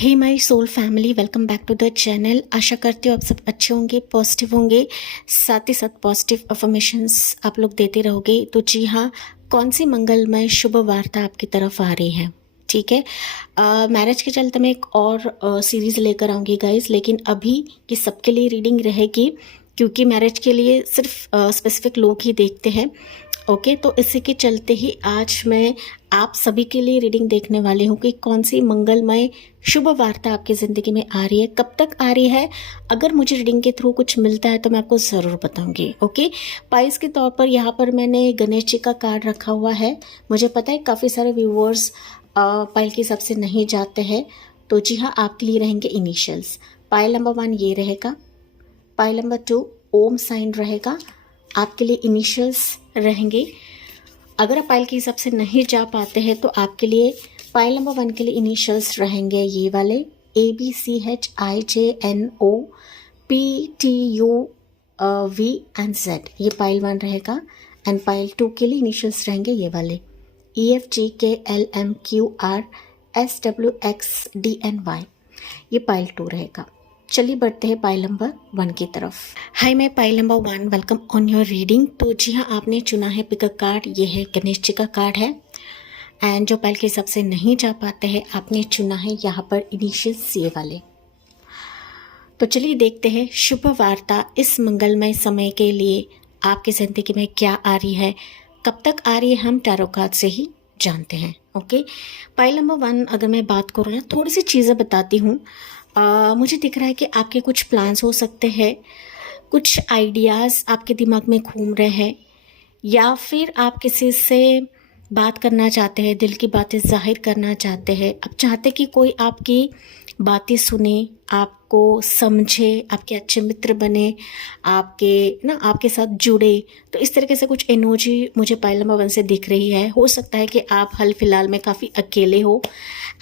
Hey my soul family, welcome back to the channel. आशा करती हूँ आप सब अच्छे होंगे, पॉजिटिव होंगे, साथ ही साथ पॉजिटिव अफर्मेशंस आप लोग देते रहोगे। तो जी हाँ, कौन सी मंगलमय शुभ वार्ता आपकी तरफ आ रही है? ठीक है, मैरिज के चलते मैं एक और सीरीज़ लेकर आऊँगी गाइज, लेकिन अभी की सबके लिए रीडिंग रहेगी क्योंकि मैरिज के लिए सिर्फ स्पेसिफिक लोग ही देखते हैं। ओके, तो इसी के चलते ही आज मैं आप सभी के लिए रीडिंग देखने वाली हूँ कि कौन सी मंगलमय शुभ वार्ता आपकी ज़िंदगी में आ रही है, कब तक आ रही है। अगर मुझे रीडिंग के थ्रू कुछ मिलता है तो मैं आपको ज़रूर बताऊंगी। ओके, पाइस के तौर पर यहाँ पर मैंने गणेश जी का कार्ड रखा हुआ है। मुझे पता है काफ़ी सारे व्यूअर्स पाइल के हिसाब से नहीं जाते हैं, तो जी हाँ, आपके लिए रहेंगे इनिशियल्स। पाइल नंबर 1 ये रहेगा, पाइल नंबर 2 ओम साइन रहेगा, आपके लिए इनिशियल्स रहेंगे। अगर आप पाइल के हिसाब से नहीं जा पाते हैं तो आपके लिए पाइल नंबर 1 के लिए इनिशियल्स रहेंगे ये वाले ABCHIJNOPTUV ये पाइल 1 रहेगा। एंड पाइल 2 के लिए इनिशियल्स रहेंगे ये वाले EFGKLMQRSWXDNY ये पाइल 2 रहेगा। चलिए बढ़ते हैं पाइल नंबर 1 की तरफ। हाय, मैं pile number 1, welcome on your reading. तो जी हाँ, आपने चुना है पिक अ कार्ड, ये है गणेश जी का कार्ड है। एंड जो पाइल के हिसाब से नहीं जा पाते हैं, आपने चुना है यहाँ पर इनिशियल्स ये वाले। तो चलिए देखते हैं शुभ वार्ता इस मंगलमय समय के लिए आपकी ज़िंदगी में क्या आ रही है, कब तक आ रही है, हम टैरो कार्ड से ही जानते हैं। ओके, पाइल नंबर 1 अगर मैं बात करूँ ना, थोड़ी सी चीज़ें बताती हूँ। मुझे दिख रहा है कि आपके कुछ प्लान्स हो सकते हैं, कुछ आइडियाज़ आपके दिमाग में घूम रहे हैं, या फिर आप किसी से बात करना चाहते हैं, दिल की बातें जाहिर करना चाहते हैं। आप चाहते कि कोई आपकी बातें सुने, आपको समझे, आपके अच्छे मित्र बने, आपके साथ जुड़े। तो इस तरीके से कुछ एनर्जी मुझे पाइल नंबर 1 से दिख रही है। हो सकता है कि आप हाल फिलहाल में काफ़ी अकेले हो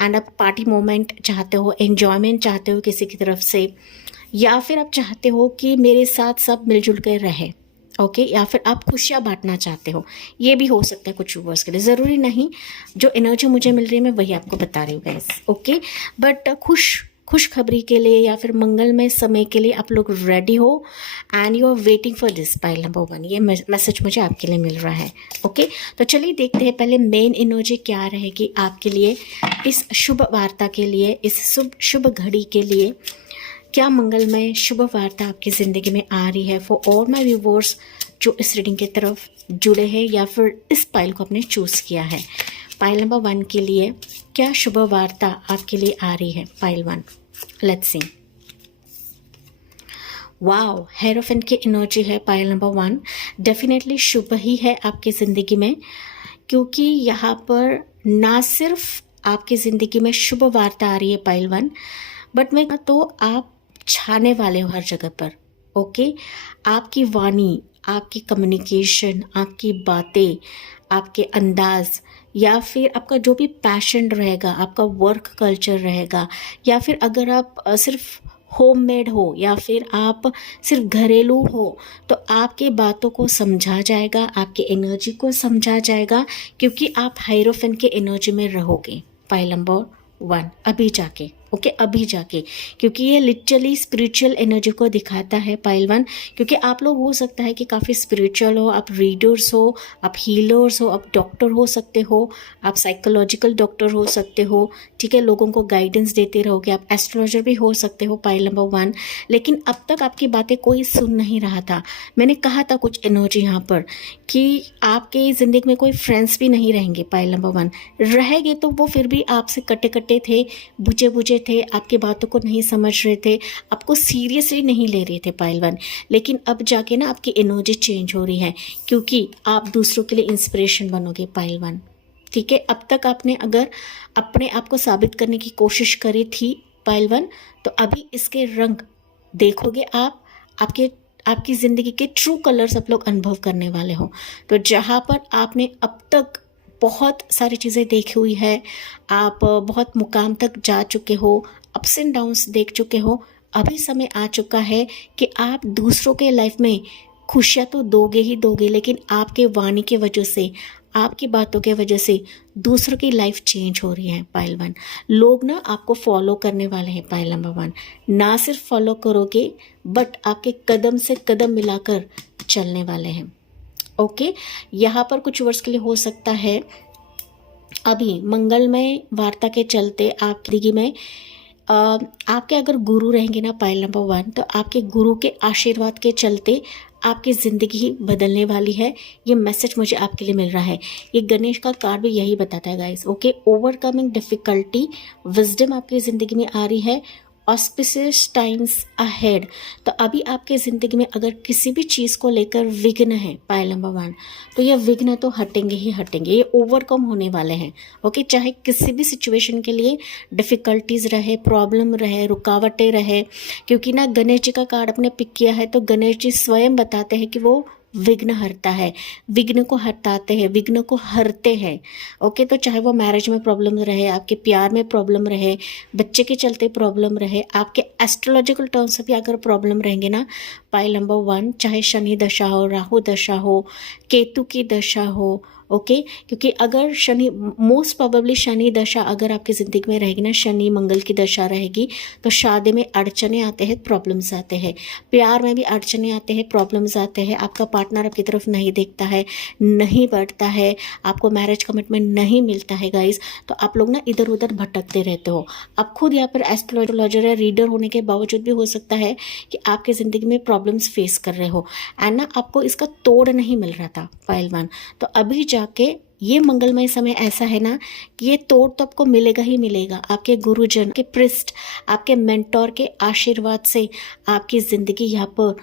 एंड आप पार्टी मोमेंट चाहते हो, एन्जॉयमेंट चाहते हो किसी की तरफ से, या फिर आप चाहते हो कि मेरे साथ सब मिलजुल कर रहे। ओके, या फिर आप खुशियाँ बांटना चाहते हो, ये भी हो सकता है कुछ व्यूअर्स के लिए। ज़रूरी नहीं, जो एनर्जी मुझे मिल रही है मैं वही आपको बता रही हूँ गाइस। ओके, बट खुशखबरी के लिए या फिर मंगलमय समय के लिए आप लोग रेडी हो and you are waiting for this pile number 1। ये मैसेज मुझे आपके लिए मिल रहा है। ओके, तो चलिए देखते हैं पहले मेन एनर्जी क्या रहेगी आपके लिए इस शुभ वार्ता के लिए, इस शुभ घड़ी के लिए। क्या मंगलमय शुभ वार्ता आपकी ज़िंदगी में आ रही है फॉर ऑल माय व्यूअर्स जो इस रीडिंग की तरफ जुड़े हैं या फिर इस पाइल को आपने चूज़ किया है। पाइल नंबर 1 के लिए क्या शुभ वार्ता आपके लिए आ रही है? Pile 1, let's see. Wow, hierophant की एनर्जी है पाइल नंबर 1। डेफिनेटली शुभ ही है आपकी ज़िंदगी में, क्योंकि यहाँ पर ना सिर्फ आपकी ज़िंदगी में शुभ वार्ता आ रही है पाइल 1, बट मैं तो आप छाने वाले हो हर जगह पर। ओके, आपकी वाणी, आपकी कम्युनिकेशन, आपकी बातें, आपके अंदाज, या फिर आपका जो भी पैशन रहेगा, आपका वर्क कल्चर रहेगा, या फिर अगर आप सिर्फ होममेड हो या फिर आप सिर्फ घरेलू हो, तो आपकी बातों को समझा जाएगा, आपकी एनर्जी को समझा जाएगा, क्योंकि आप हायरोफेंट के एनर्जी में रहोगे पाइल नंबर 1 अभी जाके। ओके, अभी जाके, क्योंकि ये लिटरली स्पिरिचुअल एनर्जी को दिखाता है पाइल 1। क्योंकि आप लोग हो सकता है कि काफ़ी स्पिरिचुअल हो, आप रीडर्स हो, आप हीलर्स हो, आप डॉक्टर हो सकते हो, आप साइकोलॉजिकल डॉक्टर हो सकते हो, ठीक है, लोगों को गाइडेंस देते रहोगे, आप एस्ट्रोलॉजर भी हो सकते हो पाइल नंबर 1। लेकिन अब तक आपकी बातें कोई सुन नहीं रहा था। मैंने कहा था कुछ एनर्जी यहाँ पर कि आपके ज़िंदगी में कोई फ्रेंड्स भी नहीं रहेंगे पाइल नंबर 1। रहेंगे तो वो फिर भी आपसे कटे कटे थे, बुझे बुझे थे, आपकी बातों को नहीं समझ रहे थे, आपको सीरियसली नहीं ले रहे थे पाइल 1। लेकिन अब जाके ना आपकी एनर्जी चेंज हो रही है, क्योंकि आप दूसरों के लिए इंस्पिरेशन बनोगे पाइल 1। ठीक है, अब तक आपने अगर अपने आप को साबित करने की कोशिश करी थी पाइल 1, तो अभी इसके रंग देखोगे आप, आपकी ज़िंदगी के ट्रू कलर्स आप लोग अनुभव करने वाले हो। तो जहाँ पर आपने अब तक बहुत सारी चीज़ें देखी हुई है, आप बहुत मुकाम तक जा चुके हो, अप्स एंड डाउन्स देख चुके हो, अभी समय आ चुका है कि आप दूसरों के लाइफ में खुशियाँ तो दोगे ही दोगे, लेकिन आपके वाणी के वजह से, आपकी बातों के वजह से दूसरों की लाइफ चेंज हो रही है। पाइल 1, लोग ना आपको फॉलो करने वाले हैं। पाइल नंबर 1, ना सिर्फ फॉलो करोगे बट आपके कदम से कदम मिलाकर चलने वाले हैं। ओके, यहाँ पर कुछ वर्ष के लिए हो सकता है अभी मंगलमय वार्ता के चलते आपकी जिंदगी में आपके अगर गुरु रहेंगे ना पाइल नंबर 1, तो आपके गुरु के आशीर्वाद के चलते आपकी ज़िंदगी ही बदलने वाली है। ये मैसेज मुझे आपके लिए मिल रहा है। ये गणेश का कार्ड भी यही बताता है guys. Okay, overcoming difficulty, wisdom आपकी ज़िंदगी में आ रही है। ऑस्पिशियस टाइम्स अहेड, तो अभी आपके ज़िंदगी में अगर किसी भी चीज़ को लेकर विघ्न है पाइल नंबर 1, तो ये विघ्न तो हटेंगे ही हटेंगे, ये ओवरकम होने वाले हैं। ओके, चाहे किसी भी सिचुएशन के लिए डिफ़िकल्टीज़ रहे, प्रॉब्लम रहे, रुकावटें रहे, क्योंकि ना गणेश जी का कार्ड आपने पिक किया है तो गणेश जी स्वयं बताते हैं कि वो विघ्न हरता है, विघ्न को हटाते हैं, विघ्न को हरते हैं। ओके, तो चाहे वो मैरिज में प्रॉब्लम रहे, आपके प्यार में प्रॉब्लम रहे, बच्चे के चलते प्रॉब्लम रहे, आपके एस्ट्रोलॉजिकल टर्म्स से भी अगर प्रॉब्लम रहेंगे ना पाइल नंबर 1, चाहे शनि दशा हो, राहु दशा हो, केतु की दशा हो। ओके, क्योंकि अगर शनि, मोस्ट प्रोबेबली शनि दशा अगर आपकी ज़िंदगी में रहेगी ना, शनि मंगल की दशा रहेगी, तो शादी में अड़चने आते हैं, प्रॉब्लम्स आते हैं, प्यार में भी अड़चने आते हैं, प्रॉब्लम्स आते हैं, आपका पार्टनर आपकी तरफ नहीं देखता है, नहीं बढ़ता है, आपको मैरिज कमिटमेंट नहीं मिलता है गाइस, तो आप लोग ना इधर उधर भटकते रहते हो। आप खुद यहाँ पर एस्ट्रोलॉजर या रीडर होने के बावजूद भी हो सकता है कि आपकी ज़िंदगी में प्रॉब्लम्स फेस कर रहे हो एंड ना आपको इसका तोड़ नहीं मिल रहा था पाइल 1, तो अभी जाके ये मंगलमय समय ऐसा है ना कि ये तोड़ तो आपको मिलेगा ही मिलेगा। आपके गुरुजन के पृष्ठ, आपके मेंटोर के आशीर्वाद से आपकी ज़िंदगी यहाँ पर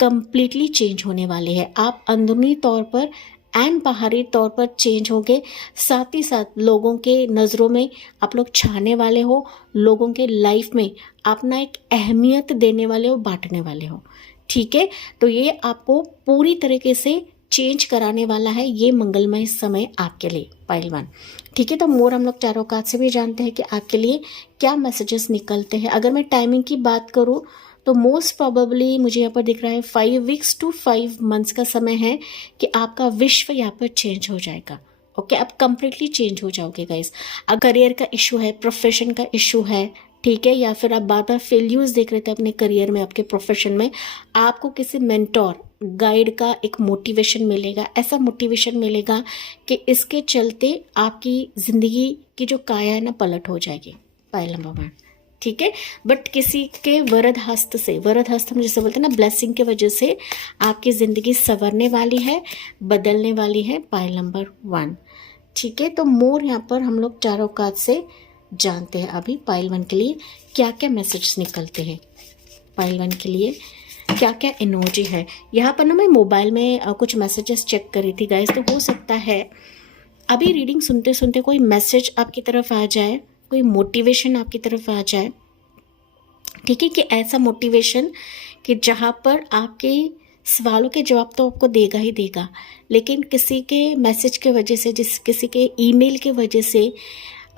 कंप्लीटली चेंज होने वाली है। आप अंदरूनी तौर पर एंड बाहरी तौर पर चेंज होंगे, साथ ही साथ लोगों के नज़रों में आप लोग छाने वाले हो, लोगों के लाइफ में अपना एक अहमियत देने वाले हो, बांटने वाले हो। ठीक है, तो ये आपको पूरी तरीके से चेंज कराने वाला है ये मंगलमय समय आपके लिए पाइल 1। ठीक है, तो मोर हम लोग टैरो कार्ड से भी जानते हैं कि आपके लिए क्या मैसेजेस निकलते हैं। अगर मैं टाइमिंग की बात करूं तो मोस्ट प्रोबेबली मुझे यहाँ पर दिख रहा है 5 वीक्स टू 5 मंथ्स का समय है कि आपका विश्व यहाँ पर चेंज हो जाएगा। ओके, आप कंप्लीटली चेंज हो जाओगे गाइस। अब करियर का इशू है, प्रोफेशन का इशू है, ठीक है, या फिर आप बार बार फेल्यूर्स देख रहे थे अपने करियर में, आपके प्रोफेशन में, आपको किसी मेंटोर गाइड का एक मोटिवेशन मिलेगा। ऐसा मोटिवेशन मिलेगा कि इसके चलते आपकी ज़िंदगी की जो काया है ना पलट हो जाएगी पाइल नंबर 1। ठीक है, बट किसी के वरद हस्त से, वरद हस्त हम जैसे बोलते हैं ना, ब्लेसिंग की वजह से आपकी ज़िंदगी संवरने वाली है, बदलने वाली है पाइल नंबर 1। ठीक है, तो मोर यहाँ पर हम लोग चारों कार्ड से जानते हैं अभी पाइल 1 के लिए क्या क्या मैसेज निकलते हैं। पाइल 1 के लिए क्या क्या एनर्जी है। यहाँ पर ना मैं मोबाइल में कुछ मैसेजेस चेक करी थी गाइस, तो हो सकता है अभी रीडिंग सुनते सुनते कोई मैसेज आपकी तरफ आ जाए, कोई मोटिवेशन आपकी तरफ आ जाए। ठीक है, कि ऐसा मोटिवेशन कि जहाँ पर आपके सवालों के जवाब तो आपको देगा ही देगा, लेकिन किसी के मैसेज के वजह से, किसी के ईमेल के वजह से,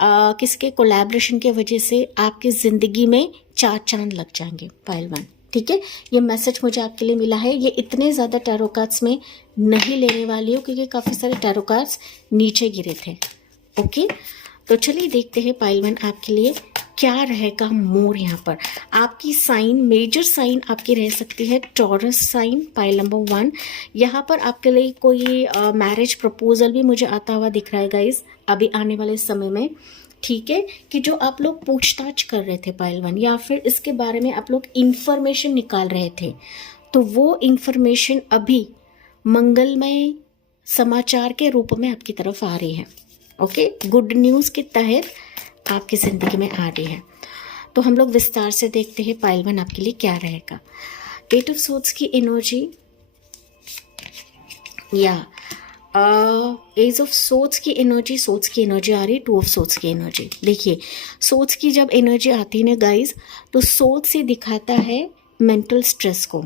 किसी के कोलैबोरेशन के वजह से आपकी ज़िंदगी में 4 चांद लग जाएंगे पाइल 1। ठीक है, ये मैसेज मुझे आपके लिए मिला है। ये इतने ज़्यादा टैरो कार्ड्स में नहीं लेने वाली हूँ क्योंकि काफ़ी सारे टैरो कार्ड्स नीचे गिरे थे। ओके, तो चलिए देखते हैं पाइल 1 आपके लिए क्या रहेगा मोर। यहाँ पर आपकी साइन, मेजर साइन आपकी रह सकती है टॉरस साइन पाइल नंबर 1। यहाँ पर आपके लिए कोई मैरिज प्रपोजल भी मुझे आता हुआ दिख रहा है गाइज अभी आने वाले समय में। ठीक है, कि जो आप लोग पूछताछ कर रहे थे पाइल 1, या फिर इसके बारे में आप लोग इंफॉर्मेशन निकाल रहे थे, तो वो इंफॉर्मेशन अभी मंगलमय समाचार के रूप में आपकी तरफ आ रही है। ओके, गुड न्यूज़ के तहत आपकी ज़िंदगी में आ रही है। तो हम लोग विस्तार से देखते हैं पाइल 1 आपके लिए क्या रहेगा। 8 ऑफ सोर्ड्स की एनर्जी या एज ऑफ सोर्ड्स की एनर्जी, सोर्ड्स की एनर्जी आ रही है, 2 ऑफ सोर्ड्स की एनर्जी। देखिए, सोर्ड्स की जब एनर्जी आती है ना गाइज, तो सोर्ड्स से दिखाता है मेंटल स्ट्रेस को।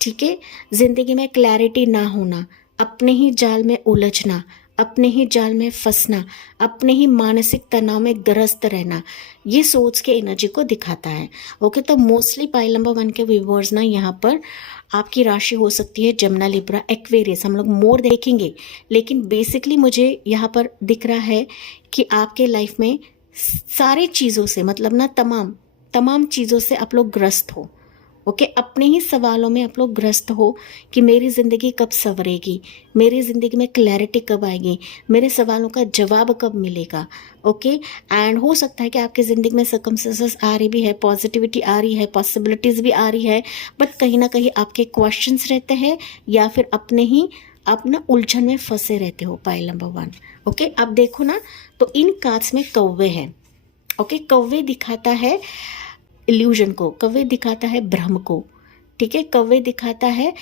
ठीक है, जिंदगी में क्लैरिटी ना होना, अपने ही जाल में उलझना, अपने ही जाल में फंसना, अपने ही मानसिक तनाव में ग्रस्त रहना, ये सोच के एनर्जी को दिखाता है। ओके, तो मोस्टली पाइल नंबर 1 के व्यूअर्स ना यहाँ पर आपकी राशि हो सकती है जमुना, लिब्रा, एक्वेरियस, हम लोग मोर देखेंगे, लेकिन बेसिकली मुझे यहाँ पर दिख रहा है कि आपके लाइफ में सारी चीज़ों से मतलब ना तमाम चीज़ों से आप लोग ग्रस्त हो। ओके, अपने ही सवालों में आप लोग ग्रस्त हो कि मेरी ज़िंदगी कब संवरेगी, मेरी ज़िंदगी में क्लैरिटी कब आएगी, मेरे सवालों का जवाब कब मिलेगा। ओके, एंड हो सकता है कि आपकी ज़िंदगी में सर्कमस्टेंसेस आ रही भी है, पॉजिटिविटी आ रही है, पॉसिबिलिटीज़ भी आ रही है, बट कहीं ना कहीं आपके क्वेश्चंस रहते हैं या फिर अपने ही आप ना उलझन में फंसे रहते हो। Pile number 1। ओके, अब देखो ना, तो इन कार्ड्स में कौवे हैं। ओके, कौवे दिखाता है इल्यूजन को, कौवे दिखाता है भ्रम को। ठीक है, कौवे दिखाता है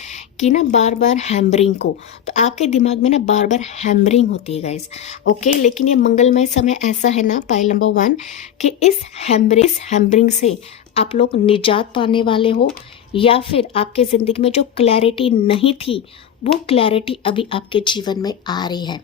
कि ना बार बार हैमरिंग को, तो आपके दिमाग में ना बार बार हैमरिंग होती है गाइस। ओके, लेकिन ये मंगलमय समय ऐसा है ना पाइल नंबर 1 कि इस हैमरिंग से आप लोग निजात पाने वाले हो, या फिर आपके ज़िंदगी में जो क्लैरिटी नहीं थी वो क्लैरिटी अभी आपके जीवन में आ रही है।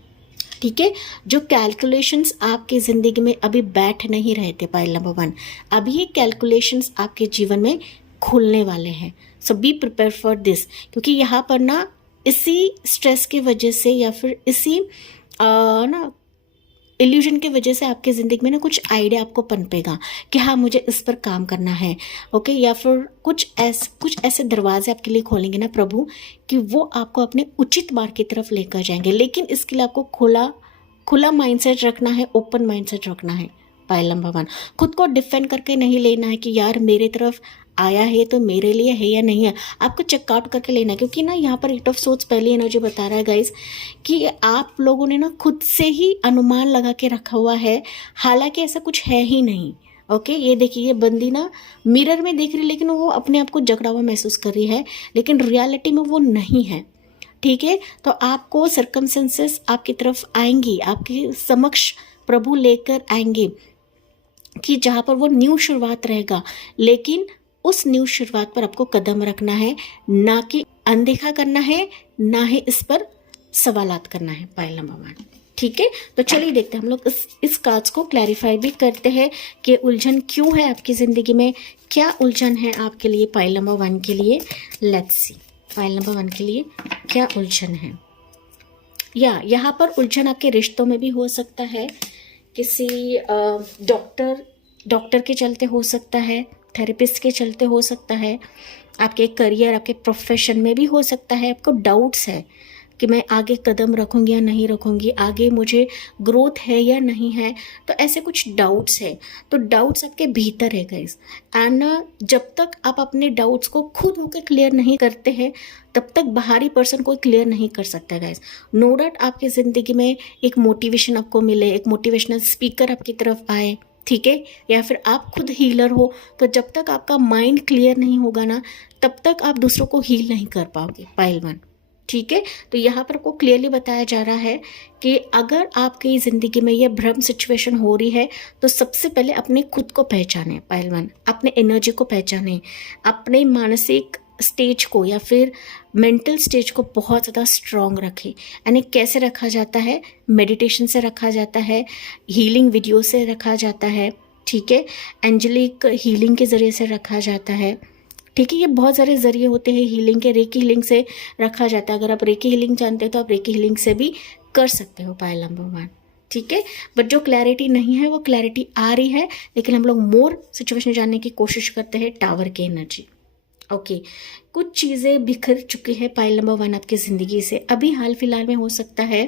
ठीक है, जो कैलकुलेशंस आपकी ज़िंदगी में अभी बैठ नहीं रहे थे पाइल नंबर 1, अभी ये कैलकुलेशंस आपके जीवन में खुलने वाले हैं। सो बी प्रिपेयर फॉर दिस, क्योंकि यहाँ पर ना इसी स्ट्रेस की वजह से या फिर इसी ना इल्यूजन की वजह से आपकी ज़िंदगी में ना कुछ आइडिया आपको पनपेगा कि हाँ मुझे इस पर काम करना है। ओके, या फिर कुछ ऐसे दरवाजे आपके लिए खोलेंगे ना प्रभु कि वो आपको अपने उचित मार्ग की तरफ लेकर जाएंगे, लेकिन इसके लिए आपको खुला माइंडसेट रखना है, ओपन माइंडसेट रखना है। पाइल नंबर 1, खुद को डिफेंड करके नहीं लेना है कि यार मेरे तरफ आया है तो मेरे लिए है या नहीं है, आपको चेकआउट करके लेना है। क्योंकि ना यहाँ पर 8 ऑफ सोर्ड्स पहली एनर्जी बता रहा है गाइस कि आप लोगों ने ना खुद से ही अनुमान लगा के रखा हुआ है, हालांकि ऐसा कुछ है ही नहीं। ओके, ये देखिए, ये बंदी ना मिरर में देख रही, लेकिन वो अपने आप को जकड़ा हुआ महसूस कर रही है, लेकिन रियलिटी में वो नहीं है। ठीक है, तो आपको सर्कमस्टेंसेस आपकी तरफ आएंगी, आपके समक्ष प्रभु लेकर आएंगे कि जहाँ पर वो न्यू शुरुआत रहेगा, लेकिन उस न्यू शुरुआत पर आपको कदम रखना है, ना कि अनदेखा करना है, ना ही इस पर सवालात करना है। Pile number 1। ठीक है, तो चलिए देखते हैं हम लोग इस कार्ड्स को क्लैरिफाई भी करते हैं कि उलझन क्यों है आपकी ज़िंदगी में, क्या उलझन है आपके लिए पाइल नंबर 1 के लिए। लेट्स सी, पाइल नंबर 1 के लिए क्या उलझन है। या यहाँ पर उलझन आपके रिश्तों में भी हो सकता है, किसी डॉक्टर के चलते हो सकता है, थेरेपिस्ट के चलते हो सकता है, आपके करियर, आपके प्रोफेशन में भी हो सकता है। आपको डाउट्स है कि मैं आगे कदम रखूँगी या नहीं रखूँगी, आगे मुझे ग्रोथ है या नहीं है, तो ऐसे कुछ डाउट्स है। तो डाउट्स आपके भीतर है गाइस, एंड जब तक आप अपने डाउट्स को खुद होकर क्लियर नहीं करते हैं तब तक बाहरी पर्सन कोई क्लियर नहीं कर सकता है गाइस। नो डाउट आपकी ज़िंदगी में एक मोटिवेशन आपको मिले, एक मोटिवेशनल स्पीकर आपकी तरफ आए, ठीक है, या फिर आप खुद हीलर हो, तो जब तक आपका माइंड क्लियर नहीं होगा ना तब तक आप दूसरों को हील नहीं कर पाओगे। पाइल 1। ठीक है, तो यहाँ पर आपको क्लियरली बताया जा रहा है कि अगर आपकी ज़िंदगी में ये भ्रम सिचुएशन हो रही है तो सबसे पहले अपने खुद को पहचाने। पाइल 1, अपने एनर्जी को पहचाने, अपने मानसिक स्टेज को या फिर मेंटल स्टेज को बहुत ज़्यादा स्ट्रॉन्ग रखें। यानी कैसे रखा जाता है, मेडिटेशन से रखा जाता है, हीलिंग वीडियो से रखा जाता है, ठीक है, एंजेलिक हीलिंग के ज़रिए से रखा जाता है। ठीक है, ये बहुत सारे ज़रिए होते हैं हीलिंग के, रेकी हीलिंग से रखा जाता है। अगर आप रेकी हीलिंग जानते हो तो आप रेकी हीलिंग से भी कर सकते हो। Pile number 1। ठीक है, बट जो क्लैरिटी नहीं है वो क्लैरिटी आ रही है, लेकिन हम लोग मोर सिचुएशन जानने की कोशिश करते हैं टावर की एनर्जी। ओके, कुछ चीज़ें बिखर चुकी है पाइल नंबर 1 आपकी ज़िंदगी से। अभी हाल फिलहाल में हो सकता है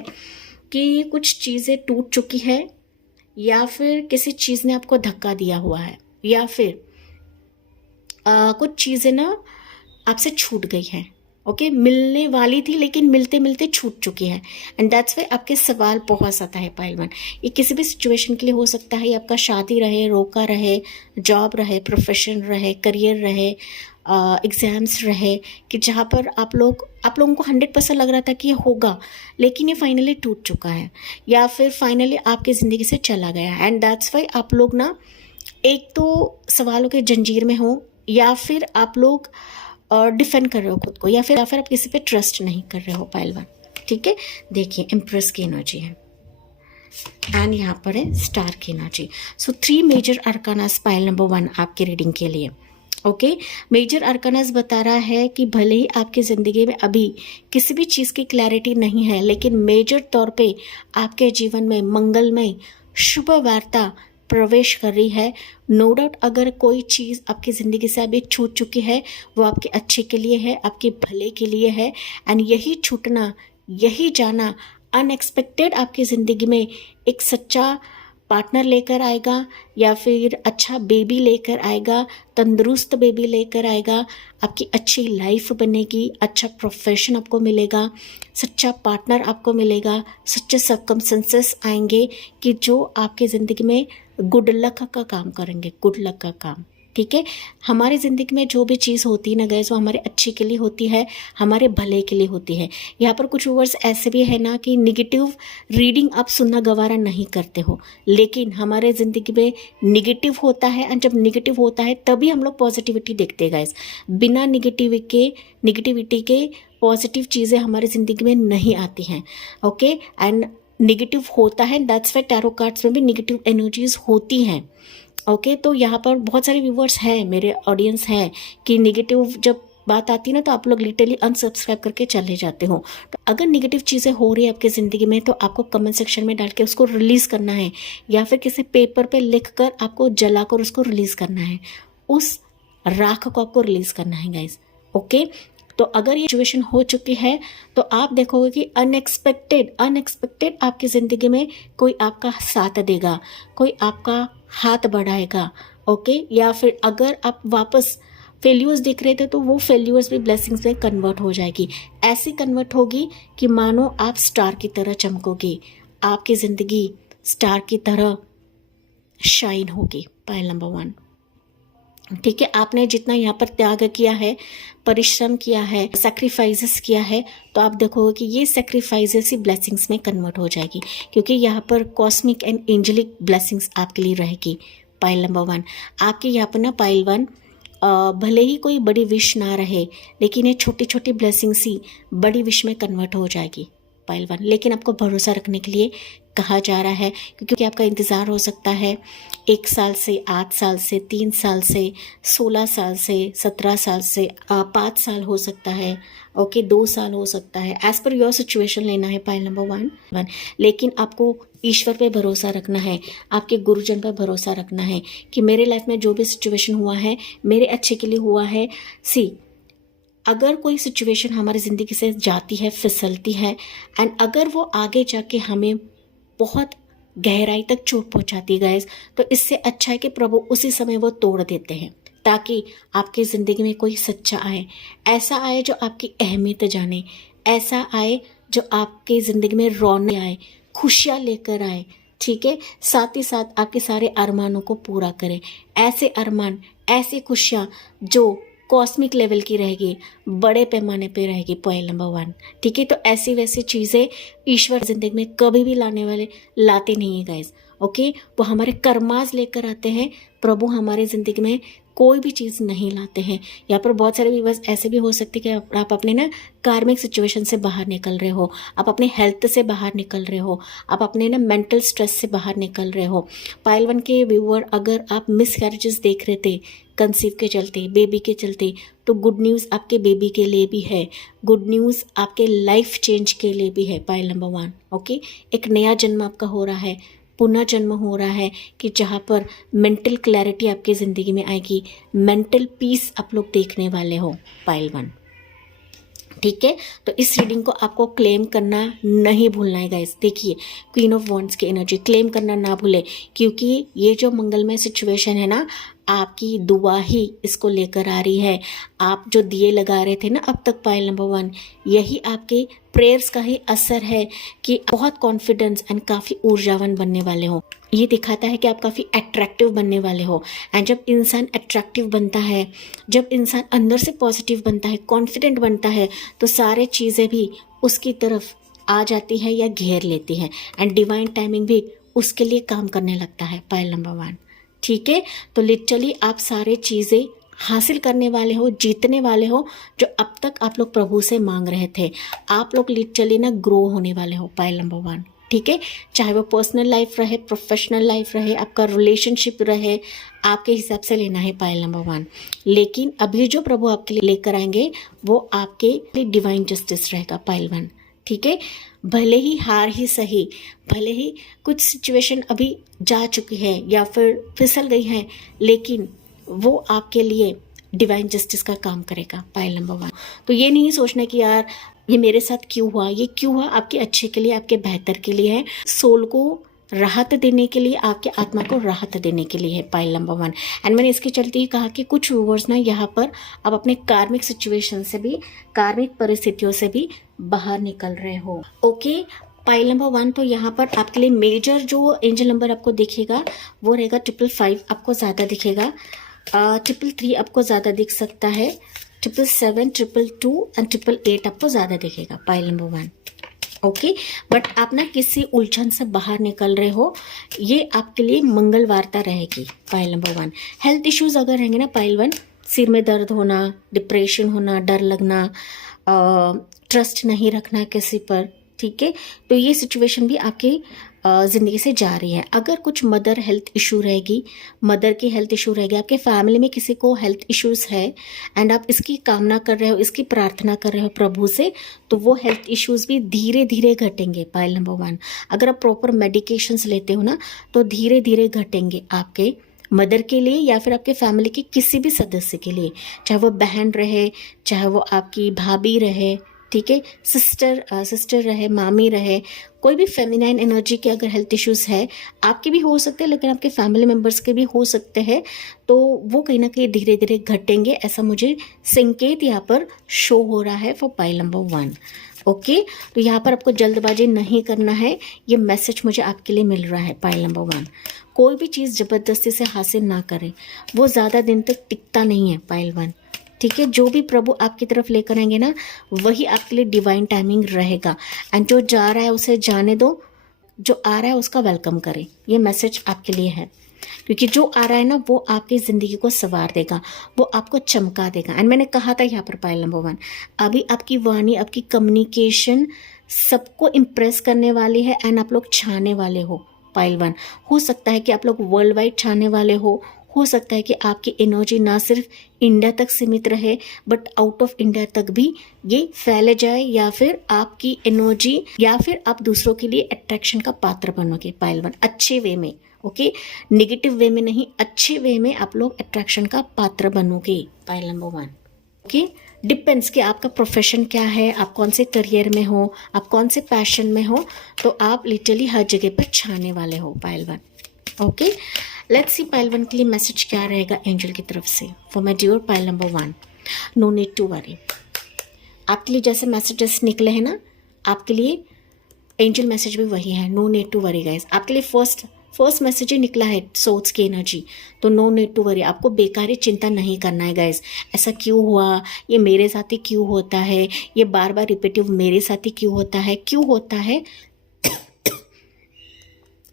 कि कुछ चीज़ें टूट चुकी है, या फिर किसी चीज़ ने आपको धक्का दिया हुआ है, या फिर कुछ चीज़ें ना आपसे छूट गई हैं। ओके, मिलने वाली थी लेकिन मिलते मिलते छूट चुकी है, एंड दैट्स वाई आपके सवाल बहुत आता है पाइल 1। ये किसी भी सिचुएशन के लिए हो सकता है, आपका शादी रहे, रोका रहे, जॉब रहे, प्रोफेशन रहे, करियर रहे, एग्ज़ाम्स रहे, कि जहाँ पर आप लोगों को 100% लग रहा था कि ये होगा, लेकिन ये फाइनली टूट चुका है, या फिर फाइनली आपकी ज़िंदगी से चला गया, एंड दैट्स वाई आप लोग ना एक तो सवालों के जंजीर में हो, या फिर आप लोग डिफेंड कर रहे हो खुद को, या फिर आप किसी पे ट्रस्ट नहीं कर रहे हो। पाइल 1। ठीक है, देखिए एम्प्रेस की एनर्जी है एंड यहाँ पर है स्टार की एनर्जी। सो 3 मेजर अरकानास पाइल नंबर 1 आपकी रीडिंग के लिए। ओके, मेजर अरकानास बता रहा है कि भले ही आपकी ज़िंदगी में अभी किसी भी चीज़ की क्लैरिटी नहीं है, लेकिन मेजर तौर पे आपके जीवन में मंगलमय शुभ वार्ता प्रवेश कर रही है। नो डाउट अगर कोई चीज़ आपकी ज़िंदगी से अभी छूट चुकी है, वो आपके अच्छे के लिए है, आपके भले के लिए है। एंड यही छूटना, यही जाना अनएक्सपेक्टेड आपकी ज़िंदगी में एक सच्चा पार्टनर लेकर आएगा, या फिर अच्छा बेबी लेकर आएगा, तंदुरुस्त बेबी लेकर आएगा, आपकी अच्छी लाइफ बनेगी, अच्छा प्रोफेशन आपको मिलेगा, सच्चा पार्टनर आपको मिलेगा, सच्चे सर्कमस्टेंसेस आएंगे कि जो आपकी ज़िंदगी में गुड लक का काम करेंगे, गुड लक का काम। ठीक है, हमारी ज़िंदगी में जो भी चीज़ होती है ना गाइस, वो हमारे अच्छे के लिए होती है, हमारे भले के लिए होती है। यहाँ पर कुछ वर्ड्स ऐसे भी है ना कि निगेटिव रीडिंग आप सुनना गवारा नहीं करते हो, लेकिन हमारे ज़िंदगी में निगेटिव होता है, और जब निगेटिव होता है तभी हम लोग पॉजिटिविटी देखते हैं गाइस। बिना निगेटिविटी के पॉजिटिव चीज़ें हमारी ज़िंदगी में नहीं आती हैं। ओके, एंड निगेटिव होता है, दैट्स वाई टैरो कार्ड्स में भी निगेटिव एनर्जीज होती हैं। ओके, तो यहाँ पर बहुत सारे व्यूवर्स हैं, मेरे ऑडियंस हैं कि निगेटिव जब बात आती है ना तो आप लोग लिटरली अनसब्सक्राइब करके चले जाते हो। तो अगर निगेटिव चीज़ें हो रही है आपकी ज़िंदगी में, तो आपको कमेंट सेक्शन में डाल के उसको रिलीज़ करना है, या फिर किसी पेपर पे लिख कर आपको जलाकर उसको रिलीज़ करना है, उस राख को आपको रिलीज़ करना है गाइज। ओके, तो अगर ये सिचुएशन हो चुकी है तो आप देखोगे कि अनएक्सपेक्टेड आपकी ज़िंदगी में कोई आपका साथ देगा, कोई आपका हाथ बढ़ाएगा। ओके, या फिर अगर आप वापस फेल्यूर्स दिख रहे थे तो वो फेल्यूर्स भी ब्लेसिंग्स में कन्वर्ट हो जाएगी। ऐसी कन्वर्ट होगी कि मानो आप स्टार की तरह चमकोगे, आपकी ज़िंदगी स्टार की तरह शाइन होगी। पाइल नंबर 1, ठीक है, आपने जितना यहाँ पर त्याग किया है, परिश्रम किया है, सैक्रिफाइसेस किया है, तो आप देखोगे कि ये सैक्रिफाइसेस ही ब्लेसिंग्स में कन्वर्ट हो जाएगी, क्योंकि यहाँ पर कॉस्मिक एंड एंजेलिक ब्लेसिंग्स आपके लिए रहेगी। पाइल नंबर 1 आपके यहाँ पर ना पाइल 1 भले ही कोई बड़ी विश ना रहे, लेकिन ये छोटी छोटी ब्लेसिंग्स ही बड़ी विश में कन्वर्ट हो जाएगी। पाइल 1, लेकिन आपको भरोसा रखने के लिए कहा जा रहा है, क्योंकि आपका इंतज़ार हो सकता है 1 साल से, 8 साल से, 3 साल से, 16 साल से, 17 साल से, 5 साल हो सकता है। ओके, 2 साल हो सकता है, एज पर योर सिचुएशन लेना है। पाइल नंबर 1, लेकिन आपको ईश्वर पे भरोसा रखना है, आपके गुरुजन पर भरोसा रखना है कि मेरे लाइफ में जो भी सिचुएशन हुआ है मेरे अच्छे के लिए हुआ है। अगर कोई सिचुएशन हमारी ज़िंदगी से जाती है, फिसलती है, एंड अगर वो आगे जाके हमें बहुत गहराई तक चोट पहुंचाती है, तो इससे अच्छा है कि प्रभु उसी समय वो तोड़ देते हैं, ताकि आपकी ज़िंदगी में कोई सच्चा आए, ऐसा आए जो आपकी अहमियत जाने, ऐसा आए जो आपकी ज़िंदगी में रौनक आए, खुशियाँ लेकर आए। ठीक है, साथ ही साथ आपके सारे अरमानों को पूरा करे। ऐसे अरमान, ऐसी खुशियाँ जो कॉस्मिक लेवल की रहेगी, बड़े पैमाने पे रहेगी। पॉइंट नंबर 1, ठीक है, तो ऐसी वैसी चीज़ें ईश्वर जिंदगी में कभी भी लाते नहीं है गाइस। ओके, वो हमारे कर्मास लेकर आते हैं, प्रभु हमारे ज़िंदगी में कोई भी चीज़ नहीं लाते हैं। यहाँ पर बहुत सारे व्यूअर्स ऐसे भी हो सकते हैं कि आप अपने ना कार्मिक सिचुएशन से बाहर निकल रहे हो, आप अपने हेल्थ से बाहर निकल रहे हो, आप अपने ना मेंटल स्ट्रेस से बाहर निकल रहे हो। पाइल 1 के व्यूअर, अगर आप मिस कैरेजेस देख रहे थे कंसीव के चलते, बेबी के चलते, तो गुड न्यूज़ आपके बेबी के लिए भी है, गुड न्यूज़ आपके लाइफ चेंज के लिए भी है। पाइल नंबर 1, ओके, एक नया जन्म आपका हो रहा है, पुनः जन्म हो रहा है, कि जहाँ पर मेंटल क्लैरिटी आपकी ज़िंदगी में आएगी, मेंटल पीस आप लोग देखने वाले हो। पाइल 1, ठीक है, तो इस रीडिंग को आपको क्लेम करना नहीं भूलना है गाइस। देखिए, क्वीन ऑफ वॉन्ड्स की एनर्जी क्लेम करना ना भूले, क्योंकि ये जो मंगलमय सिचुएशन है ना, आपकी दुआ ही इसको लेकर आ रही है। आप जो दिए लगा रहे थे ना अब तक पाइल नंबर 1, यही आपके प्रेयर्स का ही असर है कि बहुत कॉन्फिडेंस एंड काफ़ी ऊर्जावान बनने वाले हो। ये दिखाता है कि आप काफ़ी अट्रैक्टिव बनने वाले हो। एंड जब इंसान अट्रैक्टिव बनता है, जब इंसान अंदर से पॉजिटिव बनता है, कॉन्फिडेंट बनता है, तो सारे चीज़ें भी उसकी तरफ आ जाती है या घेर लेती हैं, एंड डिवाइन टाइमिंग भी उसके लिए काम करने लगता है। पाइल नंबर 1, ठीक है, तो लिटरली आप सारे चीज़ें हासिल करने वाले हो, जीतने वाले हो, जो अब तक आप लोग प्रभु से मांग रहे थे। आप लोग लिटरली ना ग्रो होने वाले हो, पाइल नंबर 1। ठीक है, चाहे वो पर्सनल लाइफ रहे, प्रोफेशनल लाइफ रहे, आपका रिलेशनशिप रहे, आपके हिसाब से लेना है पाइल नंबर 1। लेकिन अभी जो प्रभु आपके लिए लेकर आएंगे वो आपके लिए डिवाइन जस्टिस रहेगा, पाइल 1। ठीक है, भले ही हार ही सही, भले ही कुछ सिचुएशन अभी जा चुकी है या फिर फिसल गई है, लेकिन वो आपके लिए डिवाइन जस्टिस का काम करेगा, पाइल नंबर 1। तो ये नहीं सोचना कि यार ये मेरे साथ क्यों हुआ, ये क्यों हुआ, आपके अच्छे के लिए, आपके बेहतर के लिए है, सोल को राहत देने के लिए, आपके आत्मा को राहत देने के लिए है, पाइल नंबर 1। एंड मैंने इसके चलते ही कहा कि कुछ व्यूअर्स ना यहाँ पर आप अपने कार्मिक सिचुएशन से भी, कार्मिक परिस्थितियों से भी बाहर निकल रहे हो। Okay, pile number 1। तो यहाँ पर आपके लिए मेजर जो एंजल नंबर आपको दिखेगा वो रहेगा 555, आपको ज़्यादा दिखेगा। 333 आपको ज़्यादा दिख सकता है, 777, 222 एंड 888 आपको ज़्यादा दिखेगा, पाइल नंबर 1। ओके, बट आप ना किसी उलझन से बाहर निकल रहे हो, ये आपके लिए मंगल वार्ता रहेगी, पाइल नंबर 1। हेल्थ इश्यूज अगर रहेंगे ना पाइल 1, सिर में दर्द होना, डिप्रेशन होना, डर लगना, ट्रस्ट नहीं रखना किसी पर, ठीक है, तो ये सिचुएशन भी आपकी ज़िंदगी से जा रही है। अगर कुछ मदर हेल्थ इशू रहेगी, मदर की हेल्थ इशू रहेगी, आपके फैमिली में किसी को हेल्थ इश्यूज है एंड आप इसकी कामना कर रहे हो, इसकी प्रार्थना कर रहे हो प्रभु से, तो वो हेल्थ इश्यूज भी धीरे धीरे घटेंगे, पाइल नंबर 1। अगर आप प्रॉपर मेडिकेशंस लेते हो ना तो धीरे धीरे घटेंगे आपके मदर के लिए या फिर आपके फैमिली के किसी भी सदस्य के लिए, चाहे वो बहन रहे, चाहे वो आपकी भाभी रहे, ठीक है, सिस्टर रहे, मामी रहे, कोई भी फेमिनाइन एनर्जी के अगर हेल्थ इश्यूज है, आपके भी हो सकते हैं लेकिन आपके फैमिली मेम्बर्स के भी हो सकते हैं, तो वो कहीं ना कहीं धीरे धीरे घटेंगे, ऐसा मुझे संकेत यहाँ पर शो हो रहा है फॉर पाइल नंबर 1। ओके, तो यहाँ पर आपको जल्दबाजी नहीं करना है, ये मैसेज मुझे आपके लिए मिल रहा है, पाइल नंबर 1। कोई भी चीज़ ज़बरदस्ती से हासिल ना करें, वो ज़्यादा दिन तक टिकता नहीं है, पाइल 1। ठीक है, जो भी प्रभु आपकी तरफ लेकर आएंगे ना वही आपके लिए डिवाइन टाइमिंग रहेगा। एंड जो जा रहा है उसे जाने दो, जो आ रहा है उसका वेलकम करें, ये मैसेज आपके लिए है, क्योंकि जो आ रहा है ना वो आपकी ज़िंदगी को संवार देगा, वो आपको चमका देगा। एंड मैंने कहा था यहाँ पर पाइल नंबर 1, अभी आपकी वाणी, आपकी कम्युनिकेशन सबको इम्प्रेस करने वाली है एंड आप लोग छाने वाले हो, पाइल 1। हो सकता है कि आप लोग वर्ल्ड वाइड छाने वाले हो सकता है कि आपकी एनर्जी ना सिर्फ इंडिया तक सीमित रहे बट आउट ऑफ इंडिया तक भी ये फैल जाए, या फिर आपकी एनर्जी या फिर आप दूसरों के लिए अट्रैक्शन का पात्र बनोगे, पाइल 1, अच्छे वे में। ओके, नेगेटिव वे में नहीं, अच्छे वे में आप लोग अट्रैक्शन का पात्र बनोगे, पाइल नंबर 1। ओके, डिपेंड्स कि आपका प्रोफेशन क्या है, आप कौन से करियर में हो, आप कौन से पैशन में हो, तो आप लिटरली हर जगह पर छाने वाले हो, pile 1। Okay, let's see pile 1 के लिए मैसेज क्या रहेगा एंजल की तरफ से for my dear pile number 1। No need to worry, आपके लिए जैसे मैसेजेस निकले हैं ना, आपके लिए एंजल मैसेज भी वही है, no need to worry guys. आपके लिए फर्स्ट मैसेज ही निकला है सोर्स की एनर्जी, तो नो नीड टू वरी, आपको बेकारी चिंता नहीं करना है गाइस। ऐसा क्यों हुआ, ये मेरे साथ ही क्यों होता है, ये बार बार रिपीटिव मेरे साथ ही क्यों होता है,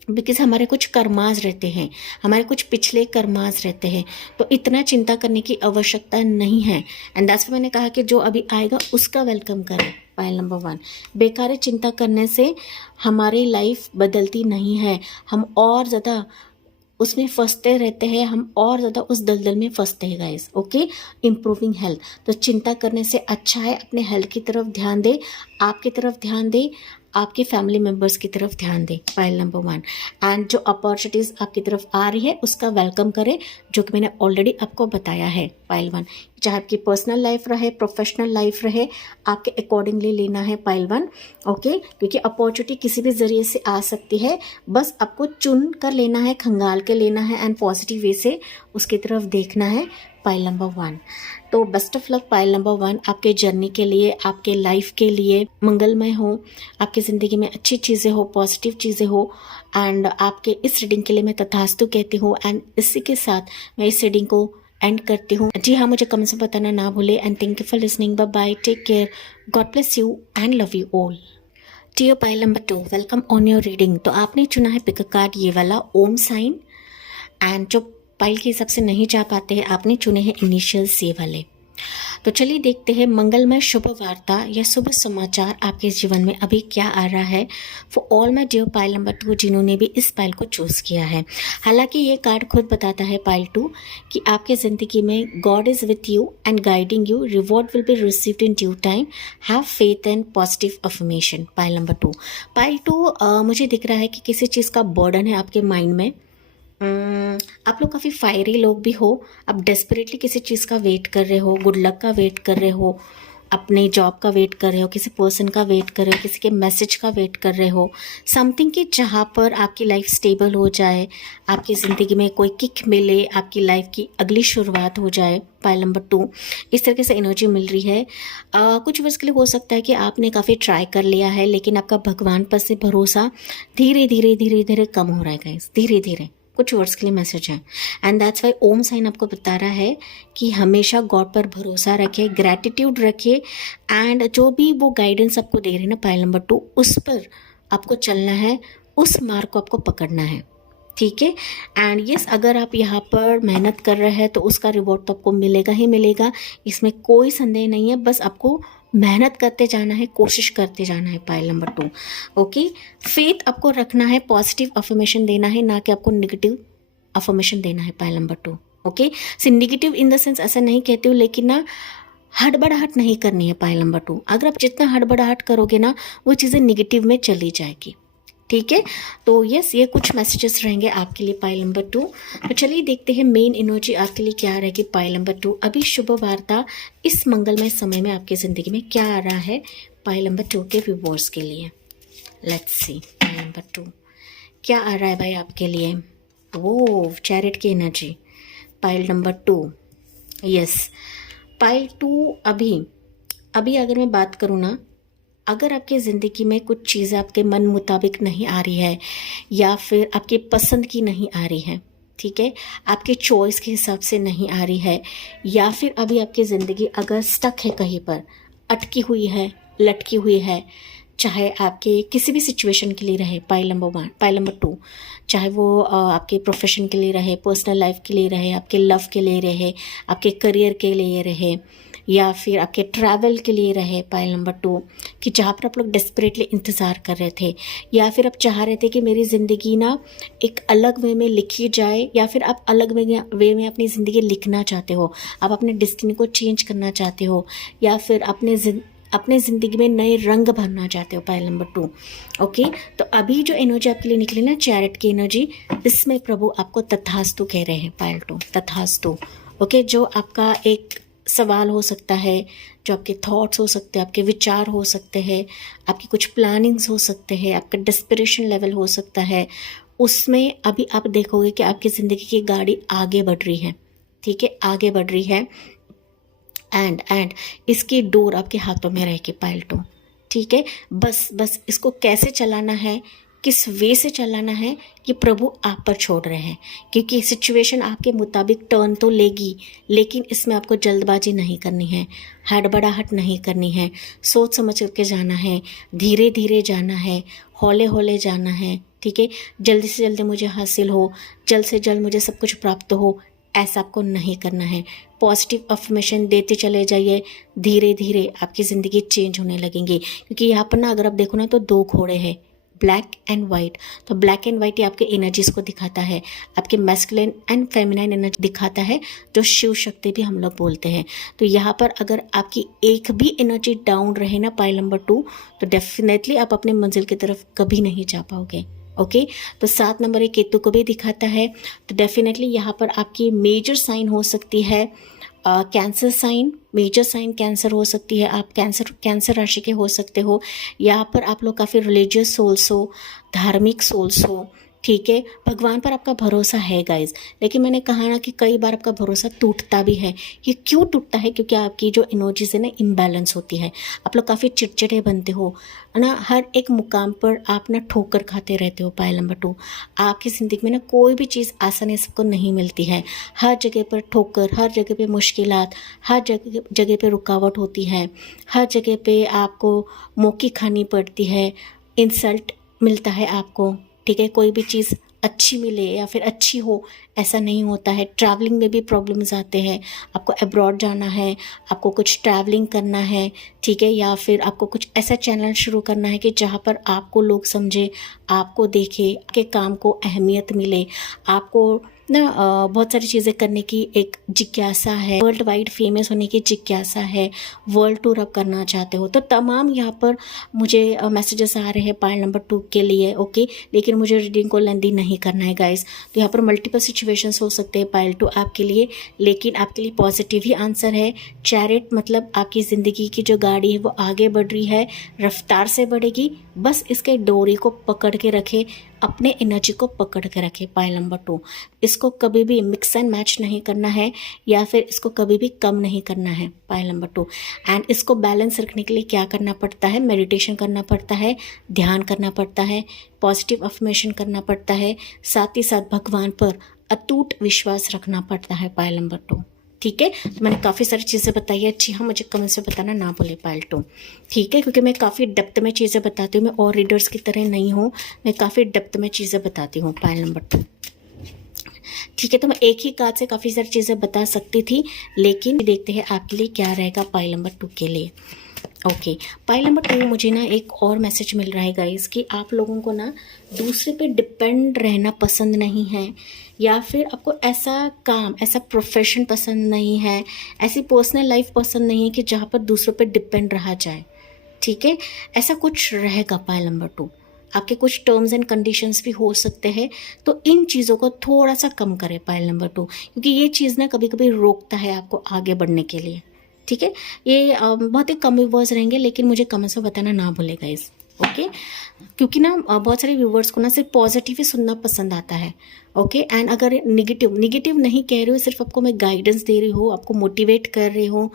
बिकॉज हमारे कुछ कर्माज रहते हैं, हमारे कुछ पिछले कर्माज रहते हैं, तो इतना चिंता करने की आवश्यकता नहीं है। एंड दैट्स व्हाई मैंने कहा कि जो अभी आएगा उसका वेलकम करें, पाइल नंबर 1। बेकार चिंता करने से हमारी लाइफ बदलती नहीं है, हम और ज़्यादा उसमें फंसते रहते हैं, हम और ज़्यादा उस दलदल में फंसते हैं गाइस। ओके, इम्प्रूविंग हेल्थ, तो चिंता करने से अच्छा है अपने हेल्थ की तरफ ध्यान दे, आपकी तरफ ध्यान दे, आपके फैमिली मेम्बर्स की तरफ ध्यान दें, पाइल नंबर 1। एंड जो अपॉर्चुनिटीज़ आपकी तरफ आ रही है उसका वेलकम करें, जो कि मैंने ऑलरेडी आपको बताया है, पाइल 1। चाहे आपकी पर्सनल लाइफ रहे, प्रोफेशनल लाइफ रहे, आपके अकॉर्डिंगली लेना है, पाइल 1। ओके, क्योंकि अपॉर्चुनिटी किसी भी ज़रिए से आ सकती है, बस आपको चुन कर लेना है, खंगाल के लेना है एंड पॉजिटिव वे से उसकी तरफ देखना है, पाइल नंबर 1। तो best of luck pile number 1, आपके जर्नी के लिए, आपके लाइफ के लिए मंगलमय हो, आपकी ज़िंदगी में अच्छी चीज़ें हो, पॉजिटिव चीज़ें हो। एंड आपके इस रीडिंग के लिए मैं तथास्तु कहती हूँ। एंड इसी के साथ मैं इस रीडिंग को एंड करती हूँ। जी हाँ, मुझे कमेंट्स में बताना ना भूले। And thank you for listening, bye bye, take care, God bless you and love you all. Dear pile number 2, welcome on your reading. तो आपने चुना है पिक अ कार्ड, ये वाला ओम साइन। एंड जो पाइल के हिसाब से नहीं जा पाते हैं, आपने चुने हैं इनिशियल्स ये वाले। तो चलिए देखते हैं मंगलमय शुभ वार्ता या शुभ समाचार आपके जीवन में अभी क्या आ रहा है for all my dear pile number 2 जिन्होंने भी इस पाइल को चूज़ किया है। हालांकि ये कार्ड खुद बताता है पाइल 2 कि आपके ज़िंदगी में God is with you and guiding you, reward will be received in due time, have faith and positive affirmation. Pile number 2, pile 2 मुझे दिख रहा है कि किसी चीज़ का बर्डन है आपके माइंड में। आप लोग काफ़ी फायरी लोग भी हो, आप डेस्परेटली किसी चीज़ का वेट कर रहे हो, गुड लक का वेट कर रहे हो, अपने जॉब का वेट कर रहे हो, किसी पर्सन का वेट कर रहे हो, किसी के मैसेज का वेट कर रहे हो, समथिंग की जहाँ पर आपकी लाइफ स्टेबल हो जाए, आपकी ज़िंदगी में कोई किक मिले, आपकी लाइफ की अगली शुरुआत हो जाए। पाइल नंबर 2 इस तरीके से एनर्जी मिल रही है। कुछ वर्ष के लिए हो सकता है कि आपने काफ़ी ट्राई कर लिया है, लेकिन आपका भगवान पर से भरोसा धीरे धीरे धीरे धीरे कम हो रहा है गाइस, धीरे धीरे। कुछ वर्ड्स के लिए मैसेज है and that's why Om sign आपको बता रहा है कि हमेशा गॉड पर भरोसा रखे, ग्रैटिट्यूड रखे एंड जो भी वो गाइडेंस आपको दे रहे हैं ना पाइल नंबर 2, उस पर आपको चलना है, उस मार्ग को आपको पकड़ना है, ठीक है। एंड यस, अगर आप यहाँ पर मेहनत कर रहे हैं तो उसका रिवॉर्ड तो आपको मिलेगा ही मिलेगा, इसमें कोई संदेह नहीं है। बस आपको मेहनत करते जाना है, कोशिश करते जाना है। पाइल नंबर 2 ओके, फेथ आपको रखना है, पॉजिटिव अफर्मेशन देना है, ना कि आपको नेगेटिव अफर्मेशन देना है। Pile number 2 okay, see negative in the sense ऐसा नहीं कहती हूँ, लेकिन ना हड़बड़ाहट नहीं करनी है। पाइल नंबर 2, अगर आप जितना हड़बड़ाहट करोगे ना वो चीज़ें नेगेटिव में चली जाएगी, ठीक है। तो यस, ये कुछ मैसेजेस रहेंगे आपके लिए पाइल नंबर 2। तो चलिए देखते हैं मेन एनर्जी आपके लिए क्या रहेगी पाइल नंबर 2। अभी शुभ वार्ता इस मंगलमय समय में आपकी ज़िंदगी में क्या आ रहा है पाइल नंबर 2 के व्यूअर्स के लिए। लेट्स सी पाइल नंबर 2 क्या आ रहा है भाई आपके लिए। वो चैरिट की energy pile number 2। Yes, pile 2 अभी अगर मैं बात करूँ ना, अगर आपकी ज़िंदगी में कुछ चीज़ें आपके मन मुताबिक नहीं आ रही है या फिर आपकी पसंद की नहीं आ रही है, ठीक है, आपके चॉइस के हिसाब से नहीं आ रही है, या फिर अभी आपकी ज़िंदगी अगर स्टक है कहीं पर, अटकी हुई है, लटकी हुई है, चाहे आपके किसी भी सिचुएशन के लिए रहे, पाइल नंबर 1, पाइल नंबर 2, चाहे वो आपके प्रोफेशन के लिए रहे, पर्सनल लाइफ के लिए रहे, आपके लव के लिए रहे, आपके करियर के लिए रहे, या फिर आपके ट्रैवल के लिए रहे। पाइल नंबर 2 कि जहाँ पर आप लोग डेस्परेटली इंतज़ार कर रहे थे, या फिर आप चाह रहे थे कि मेरी ज़िंदगी ना एक अलग वे में लिखी जाए, या फिर आप अलग वे में अपनी ज़िंदगी लिखना चाहते हो, आप अपने डेस्टिनी को चेंज करना चाहते हो, या फिर अपने ज़िंदगी में नए रंग भरना चाहते हो। पाइल नंबर 2 ओके, तो अभी जो एनर्जी आपके लिए निकली ना चैरिट की एनर्जी, इसमें प्रभु आपको तथास्तु कह रहे हैं। पाइल 2 तथास्तु ओके, जो आपका एक सवाल हो सकता है, जो आपके थॉट्स हो सकते हैं, आपके विचार हो सकते हैं, आपकी कुछ प्लानिंग्स हो सकते हैं, आपका डेस्पिरेशन लेवल हो सकता है, उसमें अभी आप देखोगे कि आपकी ज़िंदगी की गाड़ी आगे बढ़ रही है, ठीक है, आगे बढ़ रही है एंड इसकी डोर आपके हाथों में रहेगी। पाइल 2 ठीक है, बस इसको कैसे चलाना है, किस वे से चलाना है, कि प्रभु आप पर छोड़ रहे हैं, क्योंकि सिचुएशन आपके मुताबिक टर्न तो लेगी, लेकिन इसमें आपको जल्दबाजी नहीं करनी है, हड़बड़ाहट नहीं करनी है, सोच समझ करके जाना है, धीरे धीरे जाना है, हौले हौले जाना है, ठीक है। जल्दी से जल्दी मुझे हासिल हो, जल्द से जल्द मुझे सब कुछ प्राप्त हो, ऐसा आपको नहीं करना है। पॉजिटिव अफर्मेशन देते चले जाइए, धीरे धीरे आपकी ज़िंदगी चेंज होने लगेंगी। क्योंकि यहाँ पर ना अगर आप देखो ना तो 2 घोड़े हैं, ब्लैक एंड वाइट। तो ब्लैक एंड वाइट ये आपके एनर्जीज को दिखाता है, आपके मैस्कुलिन एंड फेमिनाइन एनर्जी दिखाता है, जो शिव शक्ति भी हम लोग बोलते हैं। तो यहाँ पर अगर आपकी एक भी एनर्जी डाउन रहे ना पाइल नंबर 2, तो डेफिनेटली आप अपने मंजिल की तरफ कभी नहीं जा पाओगे। ओके, तो 7 नंबर एक केतु को भी दिखाता है। तो डेफिनेटली यहाँ पर आपकी मेजर साइन हो सकती है cancer sign, major sign cancer हो सकती है, आप कैंसर राशि के हो सकते हो। यहाँ पर आप लोग काफ़ी रिलीजियस सोल्स हो, धार्मिक सोल्स हो, ठीक है। भगवान पर आपका भरोसा है गाइज, लेकिन मैंने कहा ना कि कई बार आपका भरोसा टूटता भी है। ये क्यों टूटता है? क्योंकि आपकी जो एनर्जीज है ना इम्बैलेंस होती है, आप लोग काफ़ी चिड़चिड़े बनते हो ना, हर एक मुकाम पर आप ना ठोकर खाते रहते हो। पाइल नंबर 2, आपकी ज़िंदगी में ना कोई भी चीज़ आसानी से सबको नहीं मिलती है, हर जगह पर ठोकर, हर जगह पे मुश्किलात, हर जगह पे रुकावट होती है, हर जगह पे आपको मौकी खानी पड़ती है, इंसल्ट मिलता है आपको, ठीक है। कोई भी चीज़ अच्छी मिले या फिर अच्छी हो, ऐसा नहीं होता है। ट्रैवलिंग में भी प्रॉब्लम्स आते हैं। आपको अब्रॉड जाना है, आपको कुछ ट्रैवलिंग करना है, ठीक है, या फिर आपको कुछ ऐसा चैनल शुरू करना है कि जहाँ पर आपको लोग समझे, आपको देखे, आपके काम को अहमियत मिले, आपको ना बहुत सारी चीज़ें करने की एक जिज्ञासा है, वर्ल्ड वाइड फेमस होने की जिज्ञासा है, वर्ल्ड टूर आप करना चाहते हो। तो तमाम यहाँ पर मुझे मैसेजेस आ रहे हैं पाइल नंबर 2 के लिए, ओके। लेकिन मुझे रीडिंग को लेंदी नहीं करना है गाइस। तो यहाँ पर मल्टीपल सिचुएशंस हो सकते हैं पाइल 2 आपके लिए, लेकिन आपके लिए पॉजिटिव ही आंसर है। चैरिट मतलब आपकी ज़िंदगी की जो गाड़ी है वो आगे बढ़ रही है, रफ्तार से बढ़ेगी। बस इसके डोरी को पकड़ के रखे, अपने एनर्जी को पकड़ के रखे पाइल नंबर 2। इसको कभी भी मिक्स एंड मैच नहीं करना है या फिर इसको कभी भी कम नहीं करना है पाइल नंबर 2। एंड इसको बैलेंस रखने के लिए क्या करना पड़ता है? मेडिटेशन करना पड़ता है, ध्यान करना पड़ता है, पॉजिटिव अफर्मेशन करना पड़ता है, साथ ही साथ भगवान पर अटूट विश्वास रखना पड़ता है पाइल नंबर 2, ठीक है। तो मैंने काफ़ी सारी चीज़ें बताई है। जी हाँ, मुझे कमेंट्स में बताना ना भूले पाइल 2, ठीक है, क्योंकि मैं काफ़ी डेप्थ में चीज़ें बताती हूँ। मैं और रीडर्स की तरह नहीं हूँ, मैं काफ़ी डेप्थ में चीज़ें बताती हूँ पाइल नंबर 2, ठीक है। तो मैं एक ही कार्ड से काफ़ी सारी चीज़ें बता सकती थी, लेकिन देखते हैं आपके लिए क्या रहेगा पाइल नंबर 2 के लिए। ओके, पाइल नंबर 2 मुझे ना एक और मैसेज मिल रहा है गाइस कि आप लोगों को ना दूसरे पे डिपेंड रहना पसंद नहीं है, या फिर आपको ऐसा काम, ऐसा प्रोफेशन पसंद नहीं है, ऐसी पर्सनल लाइफ पसंद नहीं है कि जहाँ पर दूसरों पे डिपेंड रहा जाए, ठीक है। ऐसा कुछ रहेगा पाइल नंबर 2। आपके कुछ टर्म्स एंड कंडीशंस भी हो सकते हैं, तो इन चीज़ों को थोड़ा सा कम करें पाइल नंबर 2, क्योंकि ये चीज़ ना कभी कभी रोकता है आपको आगे बढ़ने के लिए, ठीक है। ये बहुत ही कम व्यूवर्स रहेंगे, लेकिन मुझे कमेंट्स में बताना ना भूलेगा इस, ओके। क्योंकि ना बहुत सारे व्यूवर्स को ना सिर्फ पॉजिटिव ही सुनना पसंद आता है, ओके। एंड अगर निगेटिव नहीं कह रही हूँ, सिर्फ आपको मैं गाइडेंस दे रही हूँ, आपको मोटिवेट कर रही हूँ,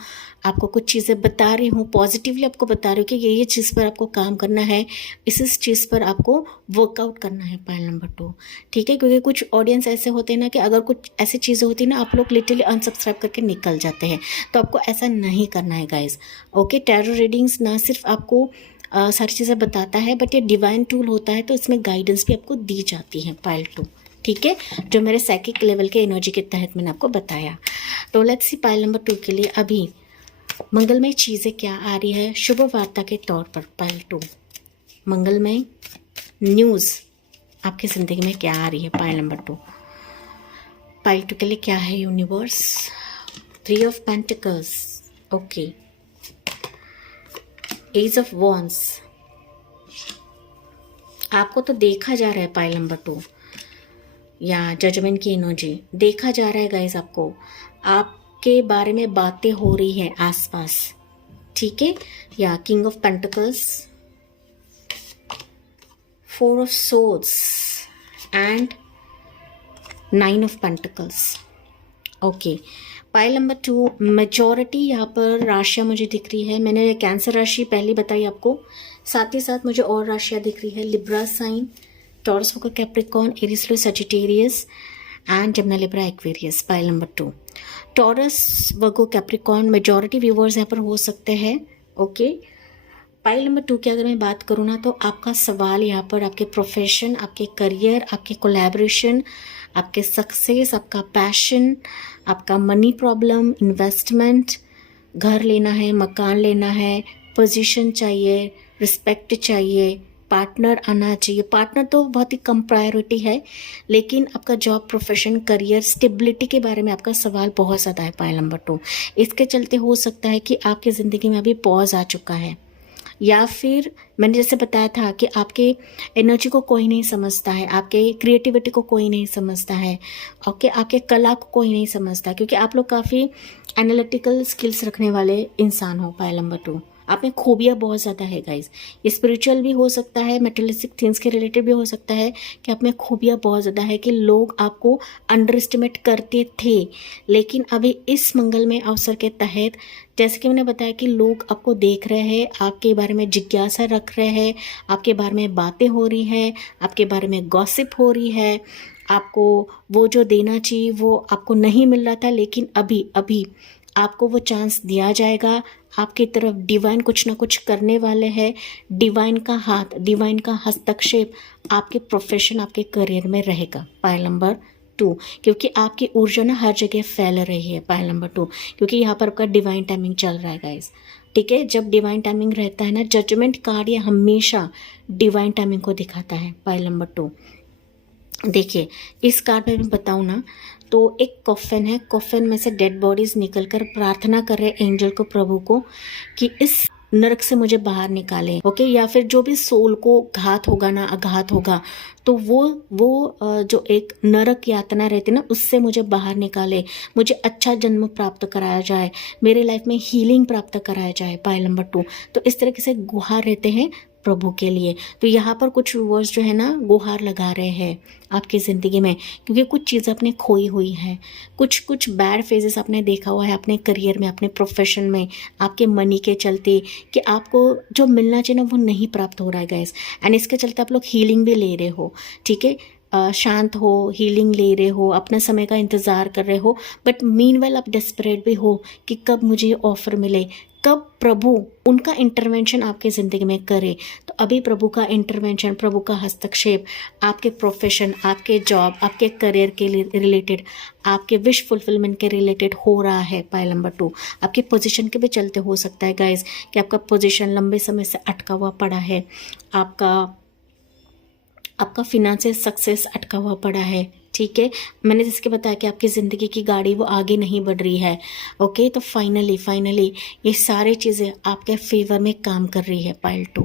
आपको कुछ चीज़ें बता रही हूँ, पॉजिटिवली आपको बता रही हूँ कि ये चीज़ पर आपको काम करना है, इस चीज़ पर आपको वर्कआउट करना है पाइल नंबर 2, ठीक है। क्योंकि कुछ ऑडियंस ऐसे होते हैं ना कि अगर कुछ ऐसी चीज़ें होती है ना, आप लोग लिटरली अनसब्सक्राइब करके निकल जाते हैं। तो आपको ऐसा नहीं करना है गाइज, ओके। टैरो रीडिंग्स ना सिर्फ आपको सारी चीज़ें बताता है, बट ये डिवाइन टूल होता है, तो इसमें गाइडेंस भी आपको दी जाती है पाइल 2, ठीक है, जो मेरे साइकिक लेवल के एनर्जी के तहत मैंने आपको बताया। तो लेट्स सी पाइल नंबर 2 के लिए अभी मंगलमय चीज़ें क्या आ रही है शुभ वार्ता के तौर पर पाइल 2। मंगलमय न्यूज़ आपकी ज़िंदगी में क्या आ रही है पाइल नंबर 2। पाइल 2 के लिए क्या है universe? 3 of pentacles, okay, ace of wands. आपको तो देखा जा रहा है पाइल नंबर 2, या जजमेंट की एनर्जी देखा जा रहा है गाइस। आपके बारे में बातें हो रही हैं आसपास, ठीक है। या king of pentacles, 4 of swords and 9 of pentacles, okay. Pile number 2 majority यहाँ पर राशियाँ मुझे दिख रही है। मैंने कैंसर राशि पहले बताई आपको, साथ ही साथ मुझे और राशियाँ दिख रही है, Libra sign, Taurus Virgo Capricorn, Aries Leo Sagittarius and Gemini Libra Aquarius. Pile number 2 Taurus Virgo Capricorn majority viewers यहाँ पर हो सकते हैं, ओके। पाइल नंबर 2 की अगर मैं बात करूँ ना, तो आपका सवाल यहाँ पर आपके प्रोफेशन, आपके करियर, आपके कोलैबोरेशन, आपके सक्सेस, आपका पैशन, आपका मनी प्रॉब्लम, इन्वेस्टमेंट, घर लेना है, मकान लेना है, पोजीशन चाहिए, रिस्पेक्ट चाहिए, पार्टनर आना चाहिए। पार्टनर तो बहुत ही कम प्रायोरिटी है, लेकिन आपका जॉब, प्रोफेशन, करियर, स्टेबिलिटी के बारे में आपका सवाल बहुत ज़्यादा है पाइल नंबर 2। इसके चलते हो सकता है कि आपकी ज़िंदगी में अभी पॉज आ चुका है, या फिर मैंने जैसे बताया था कि आपके एनर्जी को कोई नहीं समझता है, आपके क्रिएटिविटी को कोई नहीं समझता है, ओके, आपके कला को कोई नहीं समझता, क्योंकि आप लोग काफ़ी एनालिटिकल स्किल्स रखने वाले इंसान हो पाइल नंबर 2। आप में खूबियाँ बहुत ज़्यादा है गाइज। स्पिरिचुअल भी हो सकता है, मेटेरियलिस्टिक थिंग्स के रिलेटेड भी हो सकता है कि आप में खूबियाँ बहुत ज़्यादा है कि लोग आपको अंडर एस्टिमेट करते थे, लेकिन अभी इस मंगलमय अवसर के तहत जैसे कि मैंने बताया कि लोग आपको देख रहे हैं, आपके बारे में जिज्ञासा रख रहे हैं, आपके बारे में बातें हो रही हैं, आपके बारे में गॉसिप हो रही है, आपको वो जो देना चाहिए वो आपको नहीं मिल रहा था, लेकिन अभी आपको वो चांस दिया जाएगा, आपकी तरफ डिवाइन कुछ ना कुछ करने वाले हैं। डिवाइन का हाथ, डिवाइन का हस्तक्षेप आपके प्रोफेशन, आपके करियर में रहेगा। पायल नंबर 2, क्योंकि आपकी ऊर्जा ना हर जगह फैल रही है। पायल नंबर 2, क्योंकि यहाँ पर आपका डिवाइन टाइमिंग चल रहा है गाइस, ठीक है। जब डिवाइन टाइमिंग रहता है ना, जजमेंट कार्ड ये हमेशा डिवाइन टाइमिंग को दिखाता है। पायल नंबर 2, देखिए इस कार्ड में मैं बताऊँ ना, तो एक कॉफिन है, कॉफिन में से डेड बॉडीज निकलकर प्रार्थना कर रहे एंजल को, प्रभु को, कि इस नरक से मुझे बाहर निकाले, ओके। या फिर जो भी सोल को घात होगा ना, आघात होगा, तो वो जो एक नरक यातना रहती है ना, उससे मुझे बाहर निकाले, मुझे अच्छा जन्म प्राप्त कराया जाए, मेरे लाइफ में हीलिंग प्राप्त कराया जाए। पायल नंबर 2, तो इस तरीके से गुहार रहते हैं प्रभु के लिए। तो यहाँ पर कुछ व्यूअर्स जो है ना गुहार लगा रहे हैं आपकी ज़िंदगी में, क्योंकि कुछ चीज़ आपने खोई हुई है, कुछ बैड फेजेस आपने देखा हुआ है अपने करियर में, अपने प्रोफेशन में, आपके मनी के चलते, कि आपको जो मिलना चाहिए ना वो नहीं प्राप्त हो रहा है गाइस। एंड इसके चलते आप लोग हीलिंग भी ले रहे हो, ठीक है। शांत हो, हीलिंग ले रहे हो, अपने समय का इंतज़ार कर रहे हो, बट मीनवाइल आप डेस्परेट भी हो कि कब मुझे ऑफर मिले, कब प्रभु उनका इंटरवेंशन आपके ज़िंदगी में करे। तो अभी प्रभु का इंटरवेंशन, प्रभु का हस्तक्षेप आपके प्रोफेशन, आपके जॉब, आपके करियर के लिए रिलेटेड, आपके विश फुलफिलमेंट के रिलेटेड हो रहा है। पायल नंबर 2, आपकी पोजीशन के भी चलते हो सकता है गाइस कि आपका पोजीशन लंबे समय से अटका हुआ पड़ा है, आपका फिनेंशियल सक्सेस अटका हुआ पड़ा है, ठीक है। मैंने जिसके बताया कि आपकी ज़िंदगी की गाड़ी वो आगे नहीं बढ़ रही है, ओके। तो फाइनली ये सारी चीज़ें आपके फेवर में काम कर रही है पायल 2,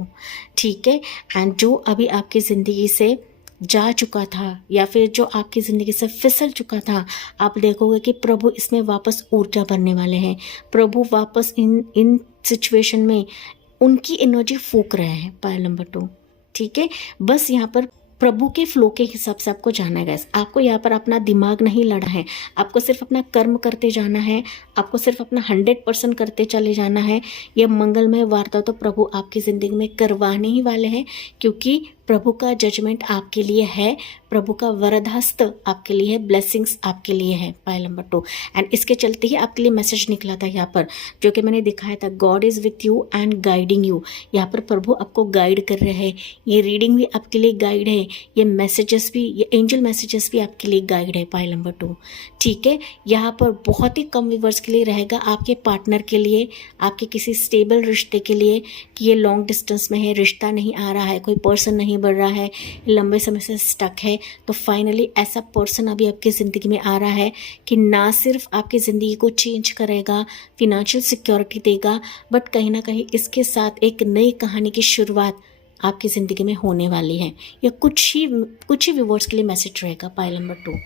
ठीक है। एंड जो अभी आपकी ज़िंदगी से जा चुका था या फिर जो आपकी ज़िंदगी से फिसल चुका था, आप देखोगे कि प्रभु इसमें वापस ऊर्जा भरने वाले हैं। प्रभु वापस इन सिचुएशन में उनकी एनर्जी फूंक रहे हैं। पायल नंबर 2, ठीक है। बस यहाँ पर प्रभु के फ्लो के हिसाब से आपको जाना है गाइस। आपको यहाँ पर अपना दिमाग नहीं लड़ा है, आपको सिर्फ अपना कर्म करते जाना है, आपको सिर्फ अपना 100% करते चले जाना है। यह मंगलमय वार्ता तो प्रभु आपकी ज़िंदगी में करवाने ही वाले हैं, क्योंकि प्रभु का जजमेंट आपके लिए है, प्रभु का वरदहस्त आपके लिए है, ब्लेसिंग्स आपके लिए है। पायल नंबर 2, एंड इसके चलते ही आपके लिए मैसेज निकला था यहाँ पर, जो कि मैंने दिखाया था, God is with you and guiding you. यहाँ पर प्रभु आपको गाइड कर रहे हैं, ये रीडिंग भी आपके लिए गाइड है, ये मैसेजेस भी, ये एंजल मैसेजेस भी आपके लिए गाइड है। पायल नंबर 2, ठीक है। यहाँ पर बहुत ही कम व्यूअर्स के लिए रहेगा, आपके पार्टनर के लिए, आपके किसी स्टेबल रिश्ते के लिए, कि ये लॉन्ग डिस्टेंस में है, रिश्ता नहीं आ रहा है, कोई पर्सन नहीं बढ़ रहा है, लंबे समय से स्टक है। तो फाइनली ऐसा पर्सन अभी आपकी ज़िंदगी में आ रहा है कि ना सिर्फ आपकी ज़िंदगी को चेंज करेगा, फिनेंशियल सिक्योरिटी देगा, बट कहीं ना कहीं इसके साथ एक नई कहानी की शुरुआत आपकी ज़िंदगी में होने वाली है। या कुछ ही व्यूवर्स के लिए मैसेज रहेगा पायल नंबर 2,